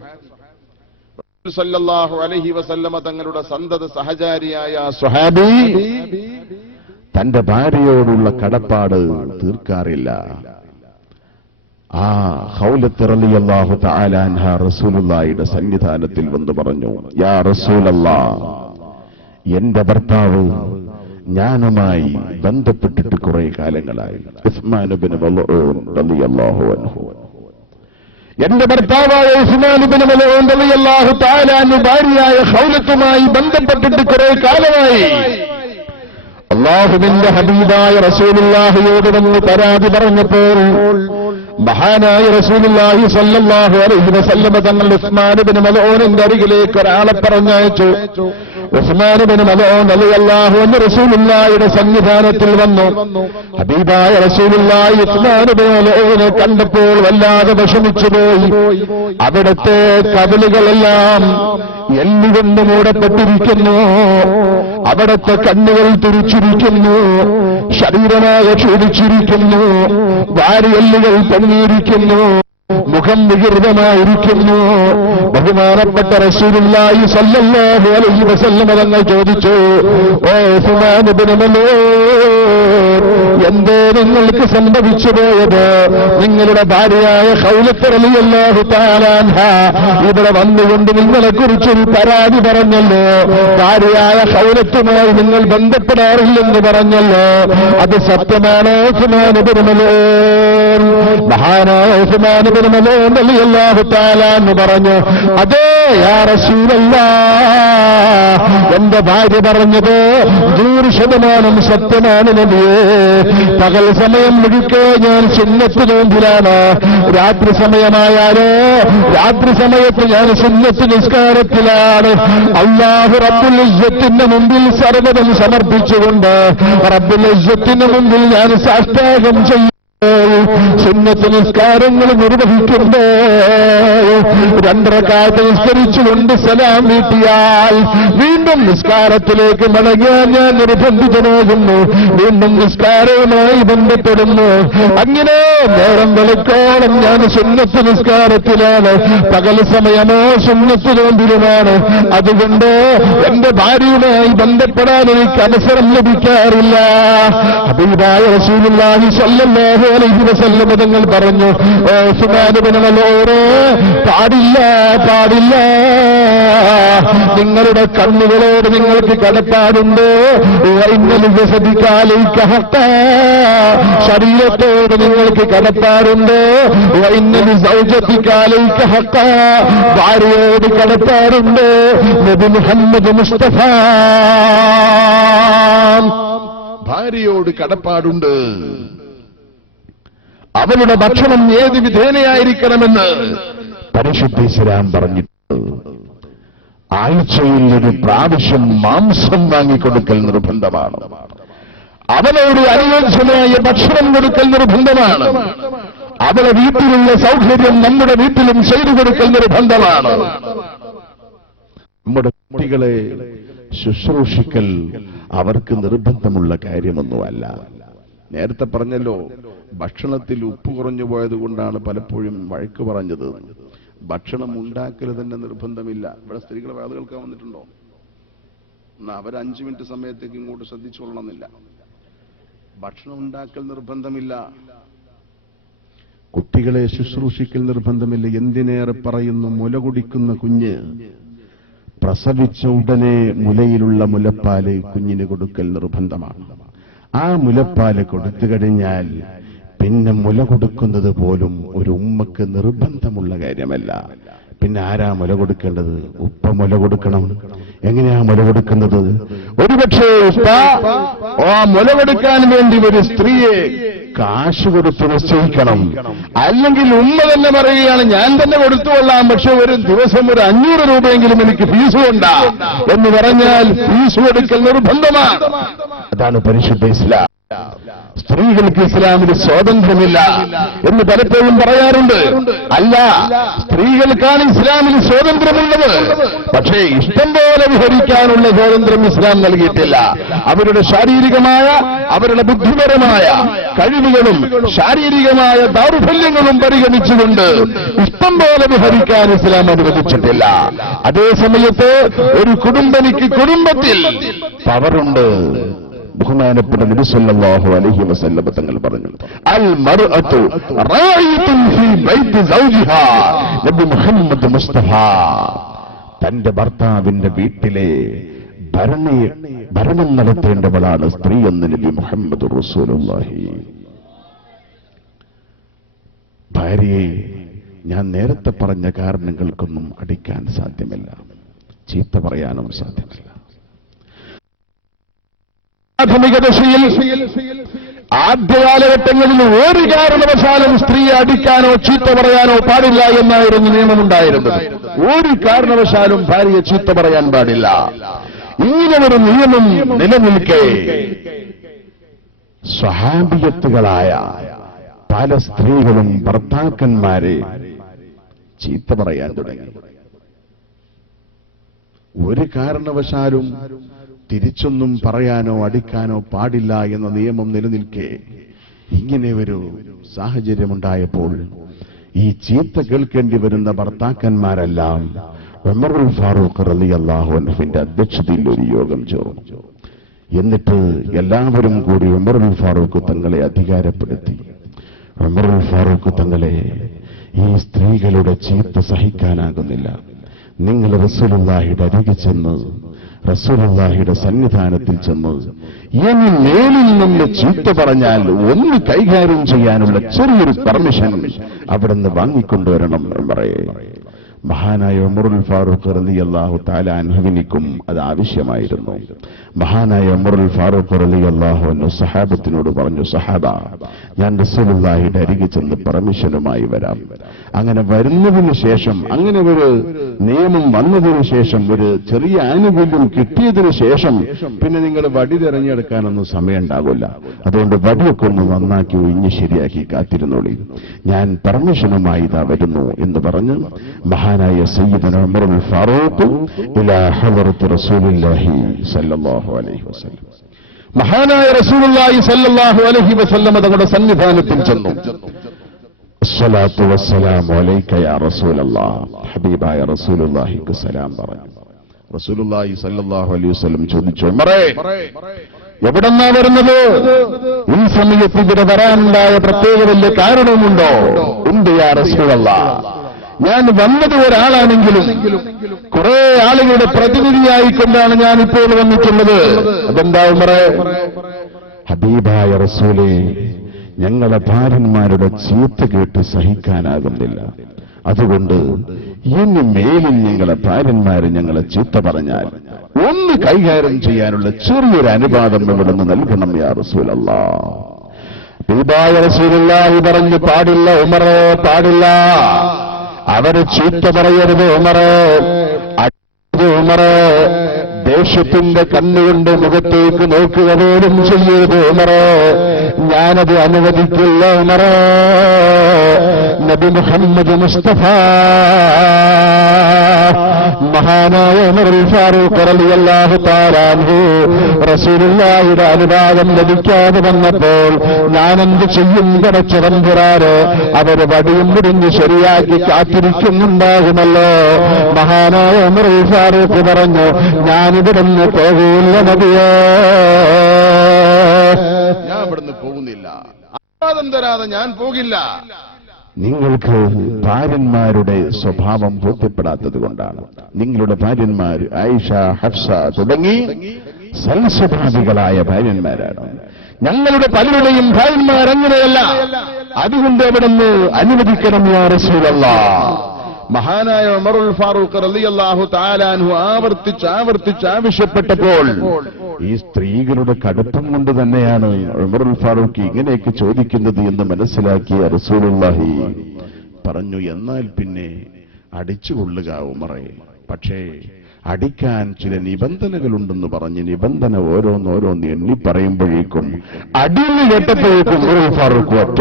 സല്ലല്ലാഹു അലൈഹി വസല്ലമ തങ്ങളുടെ സന്തത സഹചാരിയായ സ്വഹാബി തന്റെ ഭാര്യയോടുള്ള കടപ്പാട് തീർക്കാറില്ല. ആ ഖൗലത്ത് റളിയല്ലാഹു തആല അൻഹ റസൂലുള്ളാഹിയുടെ സന്നിധാനത്തിൽ വന്ന് പറഞ്ഞു, യാ റസൂലല്ലാഹ്, എന്റെ ഭർത്താവ് ഞാനുമായി ബന്ധപ്പെട്ടിട്ട് കുറെ കാലങ്ങളായി. ഉസ്മാൻ ഇബ്നു മൽഊൻ റളിയല്ലാഹു അൻഹു, എന്റെ ഭർത്താവായ ഉസ്മാൻ ഇബ്നു മൽഊൻ റളിയല്ലാഹു തആല അൻഹു ഭാര്യയായ ഖൗലത്തുമായി ബന്ധപ്പെട്ടിട്ട് കുറെ കാലമായി. അല്ലാഹുവിന്റെ ഹബീബായ റസൂലുള്ളാഹിയോട് വന്ന് പരാതി പറഞ്ഞപ്പോൾ മഹാനായ റസൂലുള്ളാഹി സ്വല്ലല്ലാഹു അലൈഹി വസല്ലമ തങ്ങൾ ഉസ്മാൻ ഇബ്നു മൽഊനിന്റെ അരികിലേക്ക് ഒരാളെ പറഞ്ഞയച്ചു. ഉസ്മാൻ ഇബ്നു മൽഊൻ റളിയല്ലാഹു അൻഹു റസൂലുള്ളാഹിയുടെ സന്നിധാനത്തിൽ വന്നു. ഹബീബായ റസൂലുള്ളാഹി ഉസ്മാൻ ഇബ്നു മൽഊനെ കണ്ടപ്പോൾ വല്ലാതെ വിഷമിച്ചുപോയി. അവിടുത്തെ കവിളുകളെല്ലാം എല്ലുകൊണ്ട് മൂടപ്പെട്ടിരിക്കുന്നു, അവിടുത്തെ കണ്ണുകൾ തുറിച്ചിരിക്കുന്നു, ശരീരമായ ക്ഷീണിച്ചിരിക്കുന്നു, വാരിയെല്ലുകൾ പൊങ്ങിയിരിക്കുന്നു, മുഖം വികൃതമായിരിക്കുന്നു. ബഹുമാനപ്പെട്ട റസൂലുള്ളാഹി സ്വല്ലല്ലാഹു അലൈഹി വസല്ലം തങ്ങൾ ചോദിച്ചു, ഓ ഉസ്മാൻ ഇബ്നു മൽഊൻ, എന്തേ നിങ്ങൾക്ക് സംഭവിച്ചു പോയത്? നിങ്ങളുടെ ഭാര്യയായ ഖൗലത്ത് റളിയല്ലാഹു തആല അൻഹ ഇവിടെ വന്നുകൊണ്ട് നിങ്ങളെക്കുറിച്ചൊരു പരാതി പറഞ്ഞല്ലോ, ഭാര്യയായ ഖൗലത്തുമായി നിങ്ങൾ ബന്ധപ്പെടാറില്ലെന്ന് പറഞ്ഞല്ലോ, അത് സത്യമാണോ ഉസ്മാൻ ഇബ്നു മൽഊൻ? മഹാനായ ഉസ്മാൻ ഇബ്നു മൽഊൻ റളിയല്ലാഹു തആല അൻഹു പറഞ്ഞു, അതേ യാ റസൂലല്ലാഹ്, എന്റെ ഭാര്യ പറഞ്ഞത് 100% സത്യമാണ് നബിയേ. പകൽ സമയം മുഴുക്കെ ഞാൻ സുന്നത്ത് നോമ്പിലാണ്, രാത്രി സമയമായാലോ രാത്രി സമയത്ത് ഞാൻ സുന്നത്ത് നിസ്കാരത്തിലാണ്. അല്ലാഹു റബ്ബുൽ ഇസ്സത്തിന്റെ മുമ്പിൽ സർവ്വതും സമർപ്പിച്ചുകൊണ്ട് റബ്ബുൽ ഇസ്സത്തിന്റെ മുമ്പിൽ ഞാൻ സാഷ്ടാംഗം ചെയ്യും. സുന്നത്ത് നിസ്കാരങ്ങൾ നിർവഹിക്കുമ്പോൾ 2 റക്അത്ത് നിസ്കരിച്ചുകൊണ്ട് സലാം വീട്ടിയാൽ വീണ്ടും നിസ്കാരത്തിലേക്ക് മടങ്ങാൻ ഞാൻ നിർബന്ധിതനാകുന്നു, വീണ്ടും നിസ്കാരവുമായി ബന്ധപ്പെടുന്നു. അങ്ങനെ നേരം വെളുക്കോളം ഞാൻ സുന്നത്ത് നിസ്കാരത്തിലാണ്, പകൽ സമയമോ സുന്നത്ത് നോമ്പിലുമാണ്. അതുകൊണ്ട് എന്റെ ഭാര്യയുമായി ബന്ധപ്പെടാൻ എനിക്ക് അവസരം ലഭിക്കാറില്ല. ഹബീബായ റസൂലുള്ളാഹി സ്വല്ലല്ലാഹു അലൈഹി വസല്ലം തങ്ങൾ പറഞ്ഞു, ഉസ്മാൻ ഇബ്നു മൽഊൻ, പാടില്ല പാടില്ല, നിങ്ങളുടെ കണ്ണുകളോട് നിങ്ങൾക്ക് കടപ്പാടുണ്ട്. ശരീരത്തോട് നിങ്ങൾക്ക് കടപ്പാടുണ്ട്. ഭാര്യയോട് കടപ്പാടുണ്ട്. നബി മുഹമ്മദ് മുസ്തഫ ഭാര്യയോട് കടപ്പാടുണ്ട്. അവരുടെ ഭക്ഷണം ഏത് വിധേനയായിരിക്കണമെന്ന് പരിശുദ്ധ ഇസ്ലാം പറഞ്ഞിട്ടുണ്ട്. ആഴ്ചയിൽ 1 പ്രാവശ്യം മാംസം വാങ്ങിക്കൊടുക്കൽ നിർബന്ധമാണ്. അവനോട് അനുയോജ്യമായ ഭക്ഷണം കൊടുക്കൽ നിർബന്ധമാണ്. അവളെ വീട്ടിലുള്ള സൗകര്യം നമ്മുടെ വീട്ടിലും ചെയ്തു കൊടുക്കൽ നിർബന്ധമാണ്. നമ്മുടെ കുട്ടികളെ ശുശ്രൂഷിക്കൽ അവർക്ക് നിർബന്ധമുള്ള കാര്യമൊന്നുമല്ല. നേരത്തെ പറഞ്ഞല്ലോ, ഭക്ഷണത്തിൽ ഉപ്പ് കുറഞ്ഞു പോയത് കൊണ്ടാണ് പലപ്പോഴും വഴക്ക് പറഞ്ഞത്. ഭക്ഷണം ഉണ്ടാക്കൽ തന്നെ നിർബന്ധമില്ല. ഇവിടെ സ്ത്രീകളെ വാത് കേൾക്കാൻ വന്നിട്ടുണ്ടോ? എന്നാൽ അവർ 5 മിനിറ്റ് സമയത്തേക്ക് ഇങ്ങോട്ട് ശ്രദ്ധിച്ചുകൊള്ളണമെന്നില്ല. ഭക്ഷണം ഉണ്ടാക്കൽ നിർബന്ധമില്ല, കുട്ടികളെ ശുശ്രൂഷിക്കൽ നിർബന്ധമില്ല. എന്തിനേറെ പറയുന്നു, മുല കുടിക്കുന്ന കുഞ്ഞ് പ്രസവിച്ച ഉടനെ മുലയിലുള്ള മുലപ്പാല് കുഞ്ഞിന് കൊടുക്കൽ നിർബന്ധമാണ്. ആ മുലപ്പാല് കൊടുത്തു കഴിഞ്ഞാൽ പിന്നെ മുല കൊടുക്കുന്നത് പോലും ഒരു ഉമ്മക്ക് നിർബന്ധമുള്ള കാര്യമല്ല. പിന്നെ ആരാ മുല കൊടുക്കേണ്ടത്? ഉപ്പ മുല കൊടുക്കണം. എങ്ങനെയാ മുല കൊടുക്കുന്നത്? ഒരുപക്ഷേ ഉപ്പ ആ മുല കൊടുക്കാൻ വേണ്ടി ഒരു സ്ത്രീയെ കാശ് കൊടുത്ത് നിശ്ചയിക്കണം. അല്ലെങ്കിൽ ഉമ്മ തന്നെ പറയുകയാണ്, ഞാൻ തന്നെ കൊടുത്തുകൊള്ളാം, പക്ഷെ ഒരു ദിവസം ഒരു 500 രൂപയെങ്കിലും എനിക്ക് ഫീസ് കൊണ്ടാ എന്ന് പറഞ്ഞാൽ ഫീസ് കൊടുക്കൽ നിർബന്ധമാണ്. അതാണ് പരിശുദ്ധ ഇസ്ലാം. സ്ത്രീകൾക്ക് ഇസ്ലാമിൽ സ്വാതന്ത്ര്യമില്ല എന്ന് പലപ്പോഴും പറയാറുണ്ട്. അല്ല, സ്ത്രീകൾക്കാണ് ഇസ്ലാമിൽ സ്വാതന്ത്ര്യമുള്ളത്. പക്ഷേ ഇഷ്ടം പോലെ വിഹരിക്കാനുള്ള സ്വാതന്ത്ര്യം ഇസ്ലാം നൽകിയിട്ടില്ല. അവരുടെ ശാരീരികമായ, അവരുടെ ബുദ്ധിപരമായ കഴിവുകളും ശാരീരികമായ ദൗർബല്യങ്ങളും പരിഗണിച്ചുകൊണ്ട് ഇഷ്ടം പോലെ വിഹരിക്കാൻ ഇസ്ലാം അനുവദിച്ചിട്ടില്ല. അതേ സമയത്ത് ഒരു കുടുംബനിക്ക് കുടുംബത്തിൽ പവറുണ്ട്. ബഹുമാനപ്പെട്ട നബി സല്ലല്ലാഹു അലൈഹി വസല്ലം തങ്ങൾ പറഞ്ഞു, അൽ മർഅതു റായിത്തുൻ ഫീ ബൈതി സൗജിഹാ. നബി മുഹമ്മദ് മുസ്തഫ തന്റെ ഭർത്താവിന്റെ വീട്ടിലെ ഭരണം നടത്തേണ്ടവളാണ് സ്ത്രീ എന്ന് നബി മുഹമ്മദ് റസൂലുള്ളാഹി. ഭാര്യയെ ഞാൻ നേരത്തെ പറഞ്ഞ കാരണങ്ങൾക്കൊന്നും അടിക്കാൻ സാധ്യമല്ല, ചീത്ത പറയാനും സാധ്യമല്ല. പ്രാഥമിക ദശയിൽ ആദ്യ കാലഘട്ടങ്ങളിൽ ഒരു കാരണവശാലും സ്ത്രീയെ അടിക്കാനോ ചീത്ത പറയാനോ പാടില്ല എന്നായിരുന്നു നിയമമുണ്ടായിരുന്നത്. ഒരു കാരണവശാലും ഭാര്യയെ ചീത്ത പറയാൻ പാടില്ല. ഇങ്ങനെ ഒരു നിയമം നിലനിൽക്കെ സ്വഹാബിയത്തുകളായ പല സ്ത്രീകളും ഭർത്താക്കന്മാരെ ചീത്ത പറയാൻ തുടങ്ങി. ഒരു കാരണവശാലും തിരിച്ചൊന്നും പറയാനോ അടിക്കാനോ പാടില്ല എന്ന നിയമം നിലനിൽക്കെ ഇങ്ങനെ ഒരു സാഹചര്യമുണ്ടായപ്പോൾ ഈ ചീത്ത കേൾക്കേണ്ടി വരുന്ന ഭർത്താക്കന്മാരെല്ലാം ഉമറുൽ ഫാറൂഖ് റളിയല്ലാഹു അൻഹുവിന്റെ അധ്യക്ഷതയിൽ ഒരു യോഗം ചേർന്നു. എന്നിട്ട് എല്ലാവരും കൂടി ഉമറുൽ ഫാറൂഖ് തങ്ങളെ അധികാരപ്പെടുത്തി. ഉമറുൽ ഫാറൂഖ് തങ്ങളെ, ഈ സ്ത്രീകളുടെ ചീത്ത സഹിക്കാനാകുന്നില്ല. നിങ്ങൾ റസൂലുള്ളാഹിയുടെ അരികെ ചെന്ന് റസൂലുള്ളാഹിയുടെ സന്നിധാനത്തിൽ ചെന്ന് ഇനി മേലിൽ നിന്ന് ചീത്ത പറഞ്ഞാൽ ഒന്ന് കൈകാര്യം ചെയ്യാനുള്ള ചെറിയൊരു പെർമിഷൻ അവിടുന്ന് വാങ്ങിക്കൊണ്ടുവരണം എന്ന് പറയേ. മഹാനായ ഉമറുൽ ഫാറൂഖ് റളിയല്ലാഹു തആല അൻഹുവിനിക്കും അത് ആവശ്യമായിരുന്നു. മഹാനായ ഉമറുൽ ഫാറൂഖ് റളിയല്ലാഹു അൻഹു സഹാബത്തിനോട് പറഞ്ഞു, സഹാബ, ഞാൻ റസൂലുള്ളാഹിയുടെ അരികെ ചെന്ന് പെർമിഷനുമായി വരാം. അങ്ങനെ വരുന്നതിന് ശേഷം, അങ്ങനെ ഒരു നിയമം വന്നതിന് ശേഷം, ഒരു ചെറിയ ആനുകൂല്യം കിട്ടിയതിനു ശേഷം പിന്നെ നിങ്ങൾ വടി തിരഞ്ഞെടുക്കാനൊന്നും സമയം ഉണ്ടാകില്ല. അതുകൊണ്ട് വടിയൊക്കെ ഒന്ന് നന്നാക്കി ഒഴിഞ്ഞ് ശരിയാക്കി കാത്തിരുന്നോളി, ഞാൻ പെർമിഷനുമായി ഇതാ വരുന്നു എന്ന് പറഞ്ഞ് മഹാനായ സയ്യിദുനാ ഉമറുൽ ഫാറൂഖ് ഇലാ ഹളറത്തി റസൂലുള്ളാഹി സ്വല്ലല്ലാഹു അലൈഹി വസല്ലം, മഹാനായ റസൂലുള്ളാഹി സ്വല്ലല്ലാഹു അലൈഹി വസല്ലം തങ്ങളുടെ സന്നിധാനത്തിൽ ചെന്നു. അസ്സലാത്തു വസ്സലാമു അലൈക യാ റസൂലല്ലാഹ്, ഹബീബായ റസൂലുള്ളാഹിക്ക് സലാം പറഞ്ഞു. റസൂലുള്ളാഹി സ്വല്ലല്ലാഹു അലൈഹി വസല്ലം ചോദിച്ചു, ഉമറേ, എവിടെന്നാ വരുന്നത്? ഈ സമയത്ത് ഇവിടെ വരാനുണ്ടായ പ്രത്യേക വലിയ കാരണവുമുണ്ടോ? ഉണ്ട് യാ റസൂലല്ലാഹ്, ഞാൻ വന്നത് ഒരാളാണെങ്കിലും കുറെ ആളുകളുടെ പ്രതിനിധിയായിക്കൊണ്ടാണ് ഞാൻ ഇപ്പോൾ വന്നിട്ടുള്ളത്. അതെന്താ ഉമറേ? ഹബീബായ റസൂലേ, ഞങ്ങളെ ഭാര്യന്മാരുടെ ചീത്ത കേട്ട് സഹിക്കാനാകുന്നില്ല. അതുകൊണ്ട് ഇനി മേലിൽ ഞങ്ങളെ ഭാര്യന്മാര് ഞങ്ങളെ ചീത്ത പറഞ്ഞാൽ ഒന്ന് കൈകാര്യം ചെയ്യാനുള്ള ചെറിയൊരു അനുവാദം ഇവിടുന്ന് നൽകണം യാ റസൂലല്ലാഹ്. ഹബീബായ റസൂലുള്ളാഹി പറഞ്ഞു, പാടില്ല ഉമറേ, പാടില്ല. അവര് ചീത്ത പറയരുത് ഉമറേ, അടിക്കരുത് ഉമറേ, ദേഷ്യത്തിന്റെ കണ്ണുകൊണ്ട് മുഖത്തേക്ക് നോക്കുക പോലും ചെയ്യരുത് ഉമറേ, ഞാനത് അനുവദിക്കില്ല ഉമറേ. നബി മുഹമ്മദ് മുസ്തഫ മഹാനായ ഉമറുൽ ഫാറൂഖ് റളിയല്ലാഹു തആല അൻഹു റസൂലുള്ളാഹിയുടെ അനുവാദം ലഭിക്കാതെ വന്നപ്പോൾ ഞാനെന്ത് ചെയ്യും പടച്ചതമ്പുരാന്? അവര് വടിയും മുടിഞ്ഞ് ശരിയാക്കി കാത്തിരിക്കുന്നുണ്ടാകുമല്ലോ. മഹാനായ ഉമറുൽ ഫാറൂഖ് പറഞ്ഞു, ഞാനിവിടുന്ന് പോകൂല്ല നബിയേ, ഞാൻ ഇവിടുന്ന് പോകുന്നില്ല, അനുവാദം തരാതെ ഞാൻ പോകില്ല. നിങ്ങൾക്ക് ഭാര്യന്മാരുടെ സ്വഭാവം ബോധ്യപ്പെടാത്തത് കൊണ്ടാണ്. നിങ്ങളുടെ ഭാര്യന്മാർ ആയിഷ, ഹഫ്സ തുടങ്ങി സൽസ്വഭാവികളായ ഭാര്യന്മാരാണ്. ഞങ്ങളുടെ പലരുടെയും ഭാര്യന്മാർ അങ്ങനെയല്ല, അതുകൊണ്ട് അവിടുന്ന് അനുവദിക്കണം യാ റസൂലല്ലാഹ്. മഹാനായ ഉമറുൽ ഫാറൂഖ് റളിയല്ലാഹു തആല അൻഹു ആവർത്തിച്ച് ആവശ്യപ്പെട്ടപ്പോൾ ഈ സ്ത്രീകളുടെ കടുപ്പം കൊണ്ട് തന്നെയാണ് ഉമറുൽ ഫാറൂഖ് ഇങ്ങനെയൊക്കെ ചോദിക്കുന്നത് എന്ന് മനസ്സിലാക്കിയ റസൂലുള്ളാഹി പറഞ്ഞു, എന്നാൽ പിന്നെ അടിച്ചുകൊള്ളുക ഉമറേ, പക്ഷേ അടിക്കാൻ ചില നിബന്ധനകളുണ്ടെന്ന് പറഞ്ഞ് നിബന്ധന ഓരോന്നോരോന്ന് എണ്ണി പറയുമ്പോഴേക്കും അടിന്ന് കേട്ടപ്പോഴേക്കും ഉമറുൽ ഫാറൂഖ് ഒറ്റ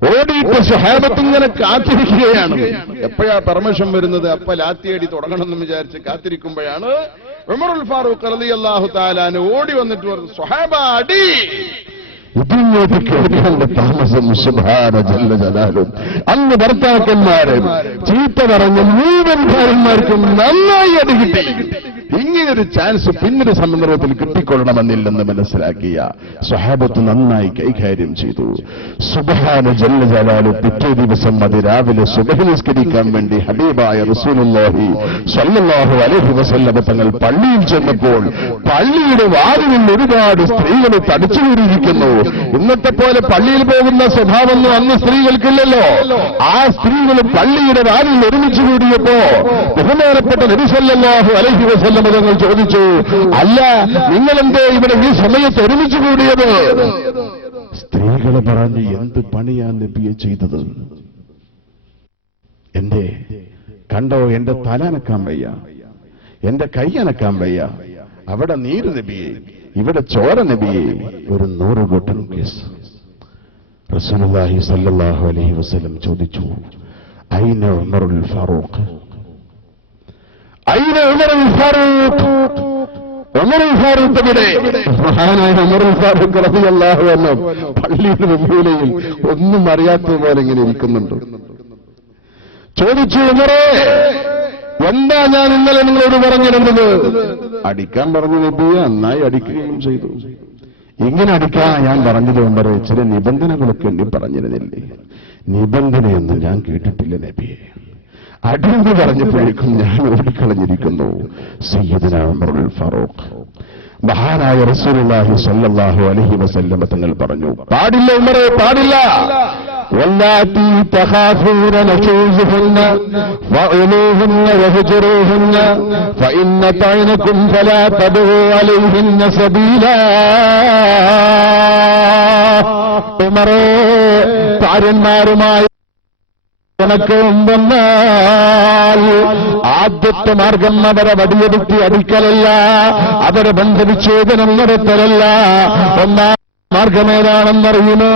ഓടിയിട്ട് സ്വഹാബത്ത് ഇങ്ങനെ കാത്തിരിക്കുകയാണ്. എപ്പോഴാ പെർമിഷൻ വരുന്നത്, അപ്പൊ ലാത്തിയടി തുടങ്ങണമെന്ന് വിചാരിച്ച് കാത്തിരിക്കുമ്പോഴാണ് ഉമറുൽ ഫാറൂഖ് റളിയല്ലാഹു തആല അൻഹു ഓടി വന്നിട്ട് പറഞ്ഞു, സ്വഹാബ അടി. ഇതിങ്ങോട്ട് കേൾക്കേണ്ട താമസം സുബ്ഹാന ജല്ല ജലാലു. അന്ന് ഭർത്താക്കന്മാരെ ചീത്ത പറഞ്ഞ മുഴുവൻ ഭാര്യന്മാർക്കും നന്നായി അടി കിട്ടി. ഇങ്ങനൊരു ചാൻസ് പിന്നൊരു സന്ദർഭത്തിൽ കിട്ടിക്കൊള്ളണമെന്നില്ലെന്ന് മനസ്സിലാക്കിയ സ്വഹാബത്ത് നന്നായി കൈകാര്യം ചെയ്തു. സുബ്ഹാന ജല്ല ജലാലു. പിറ്റേ ദിവസം അതിരാവിലെ സുബ്ഹ് നിസ്കരിക്കാൻ വേണ്ടി ഹബീബായ റസൂലുള്ളാഹി സ്വല്ലല്ലാഹു അലൈഹി വസല്ലം തങ്ങൾ പള്ളിയിൽ ചെന്നപ്പോൾ പള്ളിയുടെ വാതിലിൽ ഒരുപാട് സ്ത്രീകൾ തടിച്ചുകൂടിയിരിക്കുന്നു. ഇന്നത്തെ പോലെ പള്ളിയിൽ പോകുന്ന സ്വഭാവമൊന്നും അന്ന് സ്ത്രീകൾക്കില്ലല്ലോ. ആ സ്ത്രീകൾ പള്ളിയുടെ വാതിൽ ഒരുമിച്ച് കൂടിയപ്പോ ബഹുമാനപ്പെട്ട നബി സല്ലല്ലാഹു അലൈഹി വസല്ലം തങ്ങൾ ചോദിച്ചു, അല്ല നിങ്ങളെന്തേ ഇവിടെ ഈ സമയത്ത് ഒരുമിച്ച് കൂടിയത്? സ്ത്രീകൾ പറഞ്ഞു, എന്ത് പണിയാ നബിയെ ചെയ്തത്? എന്തേ കണ്ടോ, എന്റെ തല അനക്കാൻ വയ്യ, എന്റെ കൈ അനക്കാൻ വയ്യ, അവിടെ നീര് നബിയെ, ഇവിടെ ചോര നബിയെ. ഒരു 100 കൂട്ടം കേസ്. റസൂലുള്ളാഹി സ്വല്ലല്ലാഹു അലൈഹി വസല്ലം ചോദിച്ചു, ഐന ഉമറുൽ ഫാറൂഖ്, ഐന ഉമറുൽ ഫാറൂഖ്, ഉമറുൽ ഫാറൂഖ് എവിടെ? മഹാനായ ഉമറുൽ ഫാറൂഖ് റളിയല്ലാഹു അൻഹു പള്ളിയുടെ മുമ്പിലയിൽ ഒന്നും അറിയാത്തതുപോലെ ഇങ്ങനെ ഇരിക്കുന്നുണ്ട്. ചോദിച്ചു, ഉമറേ എന്താ ഞാൻ ഇന്നലെ നിങ്ങളോട് പറഞ്ഞിരുന്നത്? അടിക്കാൻ പറഞ്ഞു നബിയെ, നന്നായി അടിക്കുകയും ചെയ്തു. ഇങ്ങനെ അടിക്കാൻ ഞാൻ പറഞ്ഞത് ഉമറേ, ചില നിബന്ധനകളൊക്കെ എന്നെ പറഞ്ഞിരുന്നില്ലേ? നിബന്ധനയൊന്നും ഞാൻ കേട്ടിട്ടില്ല നബിയെ. അടിയെന്ന് പറഞ്ഞപ്പോഴേക്കും ഞാൻ ഓടിക്കളഞ്ഞിരിക്കുന്നു. സയ്യിദുനാ ഉമറുൽ ഫാറൂഖ് മഹാനായ റസൂലുള്ളാഹി സ്വല്ലല്ലാഹു അലൈഹി വസല്ലം തങ്ങൾ പറഞ്ഞു, പാടില്ല ഉമറേ, പാടില്ല. വല്ലാത്തി തഖാഫൂന നശൂസുഹുന്ന ഫഅലൂഹുന്ന വഹജറൂഹുന്ന ഫഇന്ന തഅനകും ഫലാ തദൂ അലൈഹിന്ന സബീലാ. ഉമറേ, ഭാര്യന്മാരുമായി കണക്കും വന്നാൽ ആദ്യത്തെ മാർഗം അവരെ വടിയെടുത്ത് അടിക്കലല്ല, അവരെ ബന്ധവിച്ഛേദനം നടത്തലല്ല. ഒന്നാം മാർഗമേതാണെന്നറിയുമോ?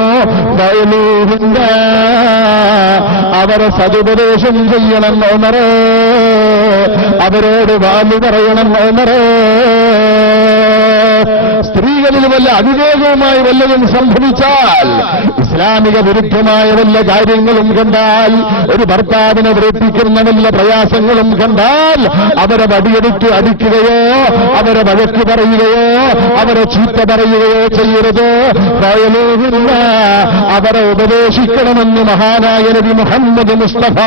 അവരെ സതുപദേശം ചെയ്യണം ഉമറേ, അവരോട് വാലു പറയണം ഉമറേ. സ്ത്രീകളിൽ വല്ല അവിവേകവുമായി വല്ലതും സംഭവിച്ചാൽ, ഇസ്ലാമിക വിരുദ്ധമായ വല്ല കാര്യങ്ങളും കണ്ടാൽ, ഒരു ഭർത്താവിനെ വ്രത്തിക്കുന്ന വല്ല പ്രയാസങ്ങളും കണ്ടാൽ അവരെ വടിയെടുത്ത് അടിക്കുകയോ അവരെ വഴക്ക് പറയുകയോ അവരെ ചീത്ത പറയുകയോ ചെയ്യരുത്. അവരെ ഉപദേശിക്കണമെന്ന് മഹാനായ നബി മുഹമ്മദ് മുസ്തഫ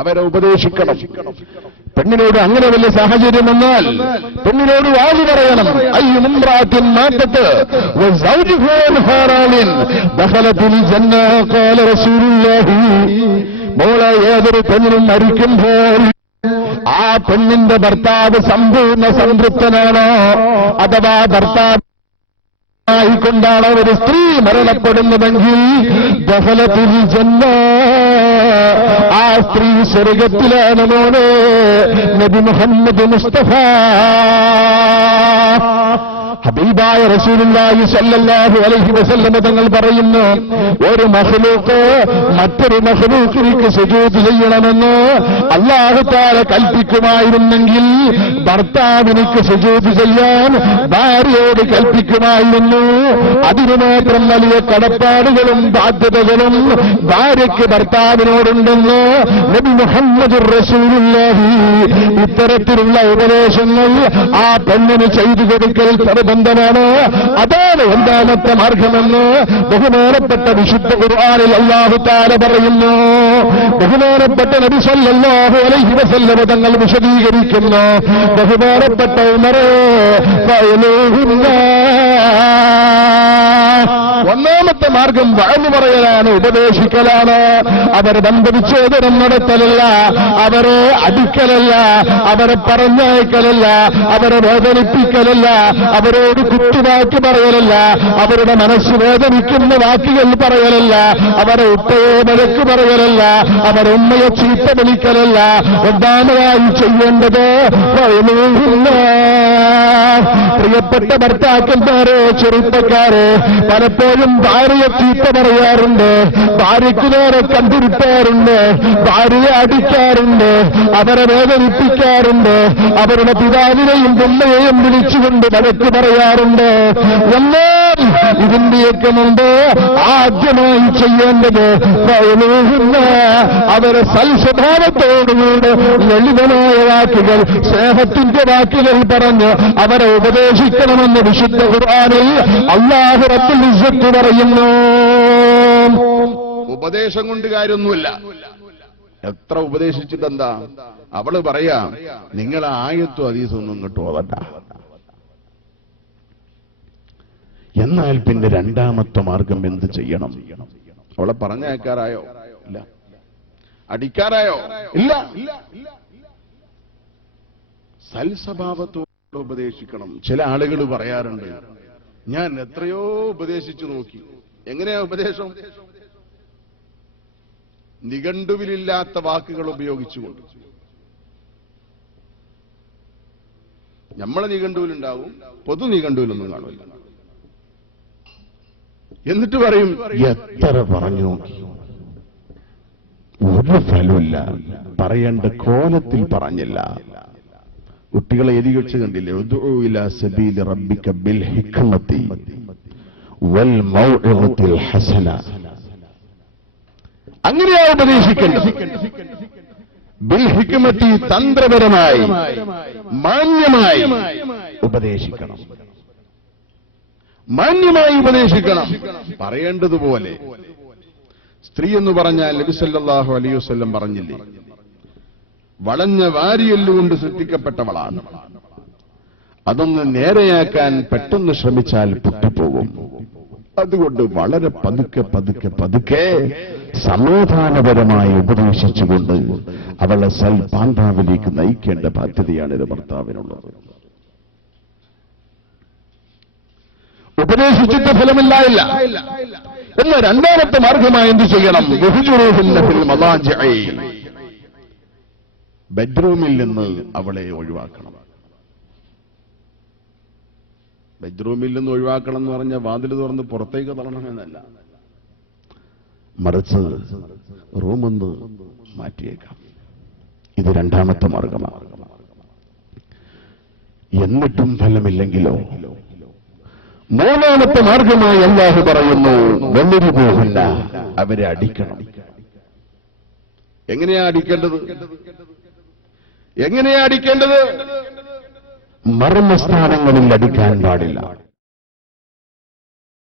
അവരെ ഉപദേശിക്കണം. പെണ്ണിനോട് അങ്ങനെ വലിയ സാഹചര്യം വന്നാൽ പെണ്ണിനോട് വാഴി പറയണം. അയ്യുമ്രാത്തിൻ മാറ്റത്ത് മോളെ, ഏതൊരു പെണ്ണിനും മരിക്കുമ്പോൾ ആ പെണ്ണിന്റെ ഭർത്താവ് സമ്പൂർണ്ണ സംതൃപ്തനാണോ, അഥവാ ഭർത്താവ് ായിക്കൊണ്ടാണ് ഒരു സ്ത്രീ മരണപ്പെടുന്നതെങ്കിൽ ദഖലത്തിൽ ജന്ന, ആ സ്ത്രീ സ്വർഗത്തിലാണ് മോനെ. നബി മുഹമ്മദ് മുസ്തഫ ഹബീബായ റസൂലുള്ളാഹി സ്വല്ലല്ലാഹു അലൈഹി വസല്ലം തങ്ങൾ പറയുന്നു, ഒരു മഖ്ലൂഖ് മറ്റൊരു മഖ്ലൂഖിന് സുജൂദ് ചെയ്യണമെന്ന് അല്ലാഹു തആല കൽപ്പിക്കുമായിരുന്നെങ്കിൽ ഭർത്താവിനിക്ക് സുജൂദ് ചെയ്യാൻ ഭാര്യയോട് കൽപ്പിക്കുമായിരുന്നു. അതിനു മാത്രം വലിയ കടപ്പാടുകളും ബാധ്യതകളും ഭാര്യയ്ക്ക് ഭർത്താവിനോടുണ്ടെന്ന് നബി മുഹമ്മദ് റസൂലുള്ളാഹി ഇത്തരത്തിലുള്ള ഉപദേശങ്ങൾ ആ പെണ്ണിന് ചെയ്തു കൊടുക്കൽ ബന്ധമാണ്. അതാണ് ഒന്നാമത്തെ മാർഗമെന്ന് ബഹുമാനപ്പെട്ട വിശുദ്ധ ഖുർആനിൽ അല്ലാഹു തആല പറയുന്നു. ബഹുമാനപ്പെട്ട നബി സല്ലല്ലാഹു അലൈഹി വസല്ലം തങ്ങൾ വിശദീകരിക്കുന്നു. ബഹുമാനപ്പെട്ട ഉമറേ ഒന്നാമത്തെ മാർഗം വഅദ് പറയലാണ്, ഉപദേശിക്കലാണ്. അവരെ ബന്ധവിച്ഛേദനം നടത്തലല്ല, അവരെ അടിക്കലല്ല, അവരെ പറഞ്ഞയക്കലല്ല, അവരെ വേദനിപ്പിക്കലല്ല, അവരോട് കുത്തുവാക്ക് പറയലല്ല, അവരുടെ മനസ്സ് വേദനിക്കുന്ന വാക്കുകൾ പറയലല്ല, അവരെ ഉപ്പയെ വിലക്ക് പറയലല്ല, അവരെ ഉമ്മയെ ചീത്ത വിളിക്കലല്ല. ഒന്നാമതായി ചെയ്യേണ്ടത് പ്രിയപ്പെട്ട ഭർത്താക്കന്മാരെ, ചെറുപ്പക്കാരെ, പലപ്പോഴും ഭാര്യയെ ചീത്ത പറയാറുണ്ട്, ഭാര്യയ്ക്ക് നേരെ കണ്ടിരിക്കാറുണ്ട്, ഭാര്യയെ അടിക്കാറുണ്ട്, അവരെ വേദനിപ്പിക്കാറുണ്ട്, അവരുടെ പിതാവിനെയും ഉമ്മയെയും വിളിച്ചുകൊണ്ട് വഴക്ക് പറയാറുണ്ട്. എന്നാൽ ഇതിന്റെയൊക്കെ മുമ്പ് ആദ്യമായി ചെയ്യേണ്ടത് അവരെ സൽസ്വഭാവത്തോടുകൂടെ ലളിതമായ വാക്കുകൾ, സ്നേഹത്തിന്റെ വാക്കുകൾ പറഞ്ഞ് അവരെ ഉപദേശിക്കണമെന്ന് വിശുദ്ധ ഖുർആനിൽ അല്ലാഹു റബ്ബുൽ ഇസ്സത്ത് പറയുന്നു. ഉപദേശം കൊണ്ട് കാര്യമൊന്നുമില്ല. എത്ര ഉപദേശിച്ചിട്ടെന്താ? അവള് പറയാ, നിങ്ങൾ ആയത്തും ഹദീസൊന്നും ഇങ്ങോട്ട് ഓതണ്ട. എന്നാൽ പിന്നെ രണ്ടാമത്തെ മാർഗം എന്ത് ചെയ്യണം? അവളെ പറഞ്ഞയക്കാറായോ? ഇല്ല. അടിക്കാറായോ? ഇല്ല. സൽസ്വഭാവത്തോട് ഉപദേശിക്കണം. ചില ആളുകൾ പറയാറുണ്ട്, ഞാൻ എത്രയോ ഉപദേശിച്ചു നോക്കി. എങ്ങനെയാ ഉപദേശം? നിഘണ്ടുവിലില്ലാത്ത വാക്കുകൾ ഉപയോഗിച്ചുകൊണ്ട്. നമ്മളെ നിഘണ്ടുവിലുണ്ടാവും, പൊതു നിഘണ്ടുവിലൊന്നും കാണില്ല. എന്നിട്ട് പറയും, എത്ര പറഞ്ഞു നോക്കി, ഒരു ഫലമില്ല, പറയേണ്ട കോലത്തിൽ പറഞ്ഞില്ല. കുട്ടികളെ എഴുതി വെച്ച് കണ്ടില്ലേ, ഉദ്ഉ ഇലാ സബീലി റബ്ബിക ബിൽ ഹിക്മത്തി വൽ മൗഇദത്തിൽ ഹസന. അങ്ങനെയാ ഉപദേശിക്കേണ്ടത്. ബിൽ ഹിക്മത്തി, തന്ത്രപരമായി മാന്യമായി ഉപദേശിക്കണം. മാന്യമായി ഉപദേശിക്കണം, പറയേണ്ടതുപോലെ. സ്ത്രീ എന്ന് പറഞ്ഞാൽ നബി സല്ലല്ലാഹു അലൈഹി വസല്ലം പറഞ്ഞില്ലേ, വളഞ്ഞ വാരിയെല്ലുകൊണ്ട് സൃഷ്ടിക്കപ്പെട്ടവളാണ്. അതൊന്ന് നേരെയാക്കാൻ പെട്ടെന്ന് ശ്രമിച്ചാൽ പൊട്ടിപ്പോകും. അതുകൊണ്ട് വളരെ പതുക്കെ പതുക്കെ പതുക്കെ സമാധാനപരമായി ഉപദേശിച്ചുകൊണ്ട് അവളെ സൽപാന്താവിലേക്ക് നയിക്കേണ്ട ബാധ്യതയാണ് ഇത് ഭർത്താവിനുള്ളത്. ഉപദേശിച്ചിട്ട് ഫലമില്ലായില്ല. എന്നാൽ രണ്ടാമത്തെ മാർഗമായി എന്ത് ചെയ്യണം? ബെഡ്റൂമിൽ നിന്ന് അവളെ ഒഴിവാക്കണം. ബെഡ്റൂമിൽ നിന്ന് ഒഴിവാക്കണം എന്ന് പറഞ്ഞാൽ വാതിൽ തുറന്ന് പുറത്തേക്ക് തള്ളണമെന്നല്ല, മറിച്ച് റൂമൊന്ന് മാറ്റിയേക്കാം. ഇത് രണ്ടാമത്തെ മാർഗമാണ്. എന്നിട്ടും ഫലമില്ലെങ്കിലോ മൂന്നാമത്തെ മാർഗമായി അല്ലാഹു പറയുന്നു, വെള്ളിരി പോകില്ല, അവരെ അടിക്കണം. എങ്ങനെയാ അടിക്കേണ്ടത്? എങ്ങനെയാ അടിക്കേണ്ടത്? മർമ്മസ്ഥാനങ്ങളിൽ അടിക്കാൻ പാടില്ല.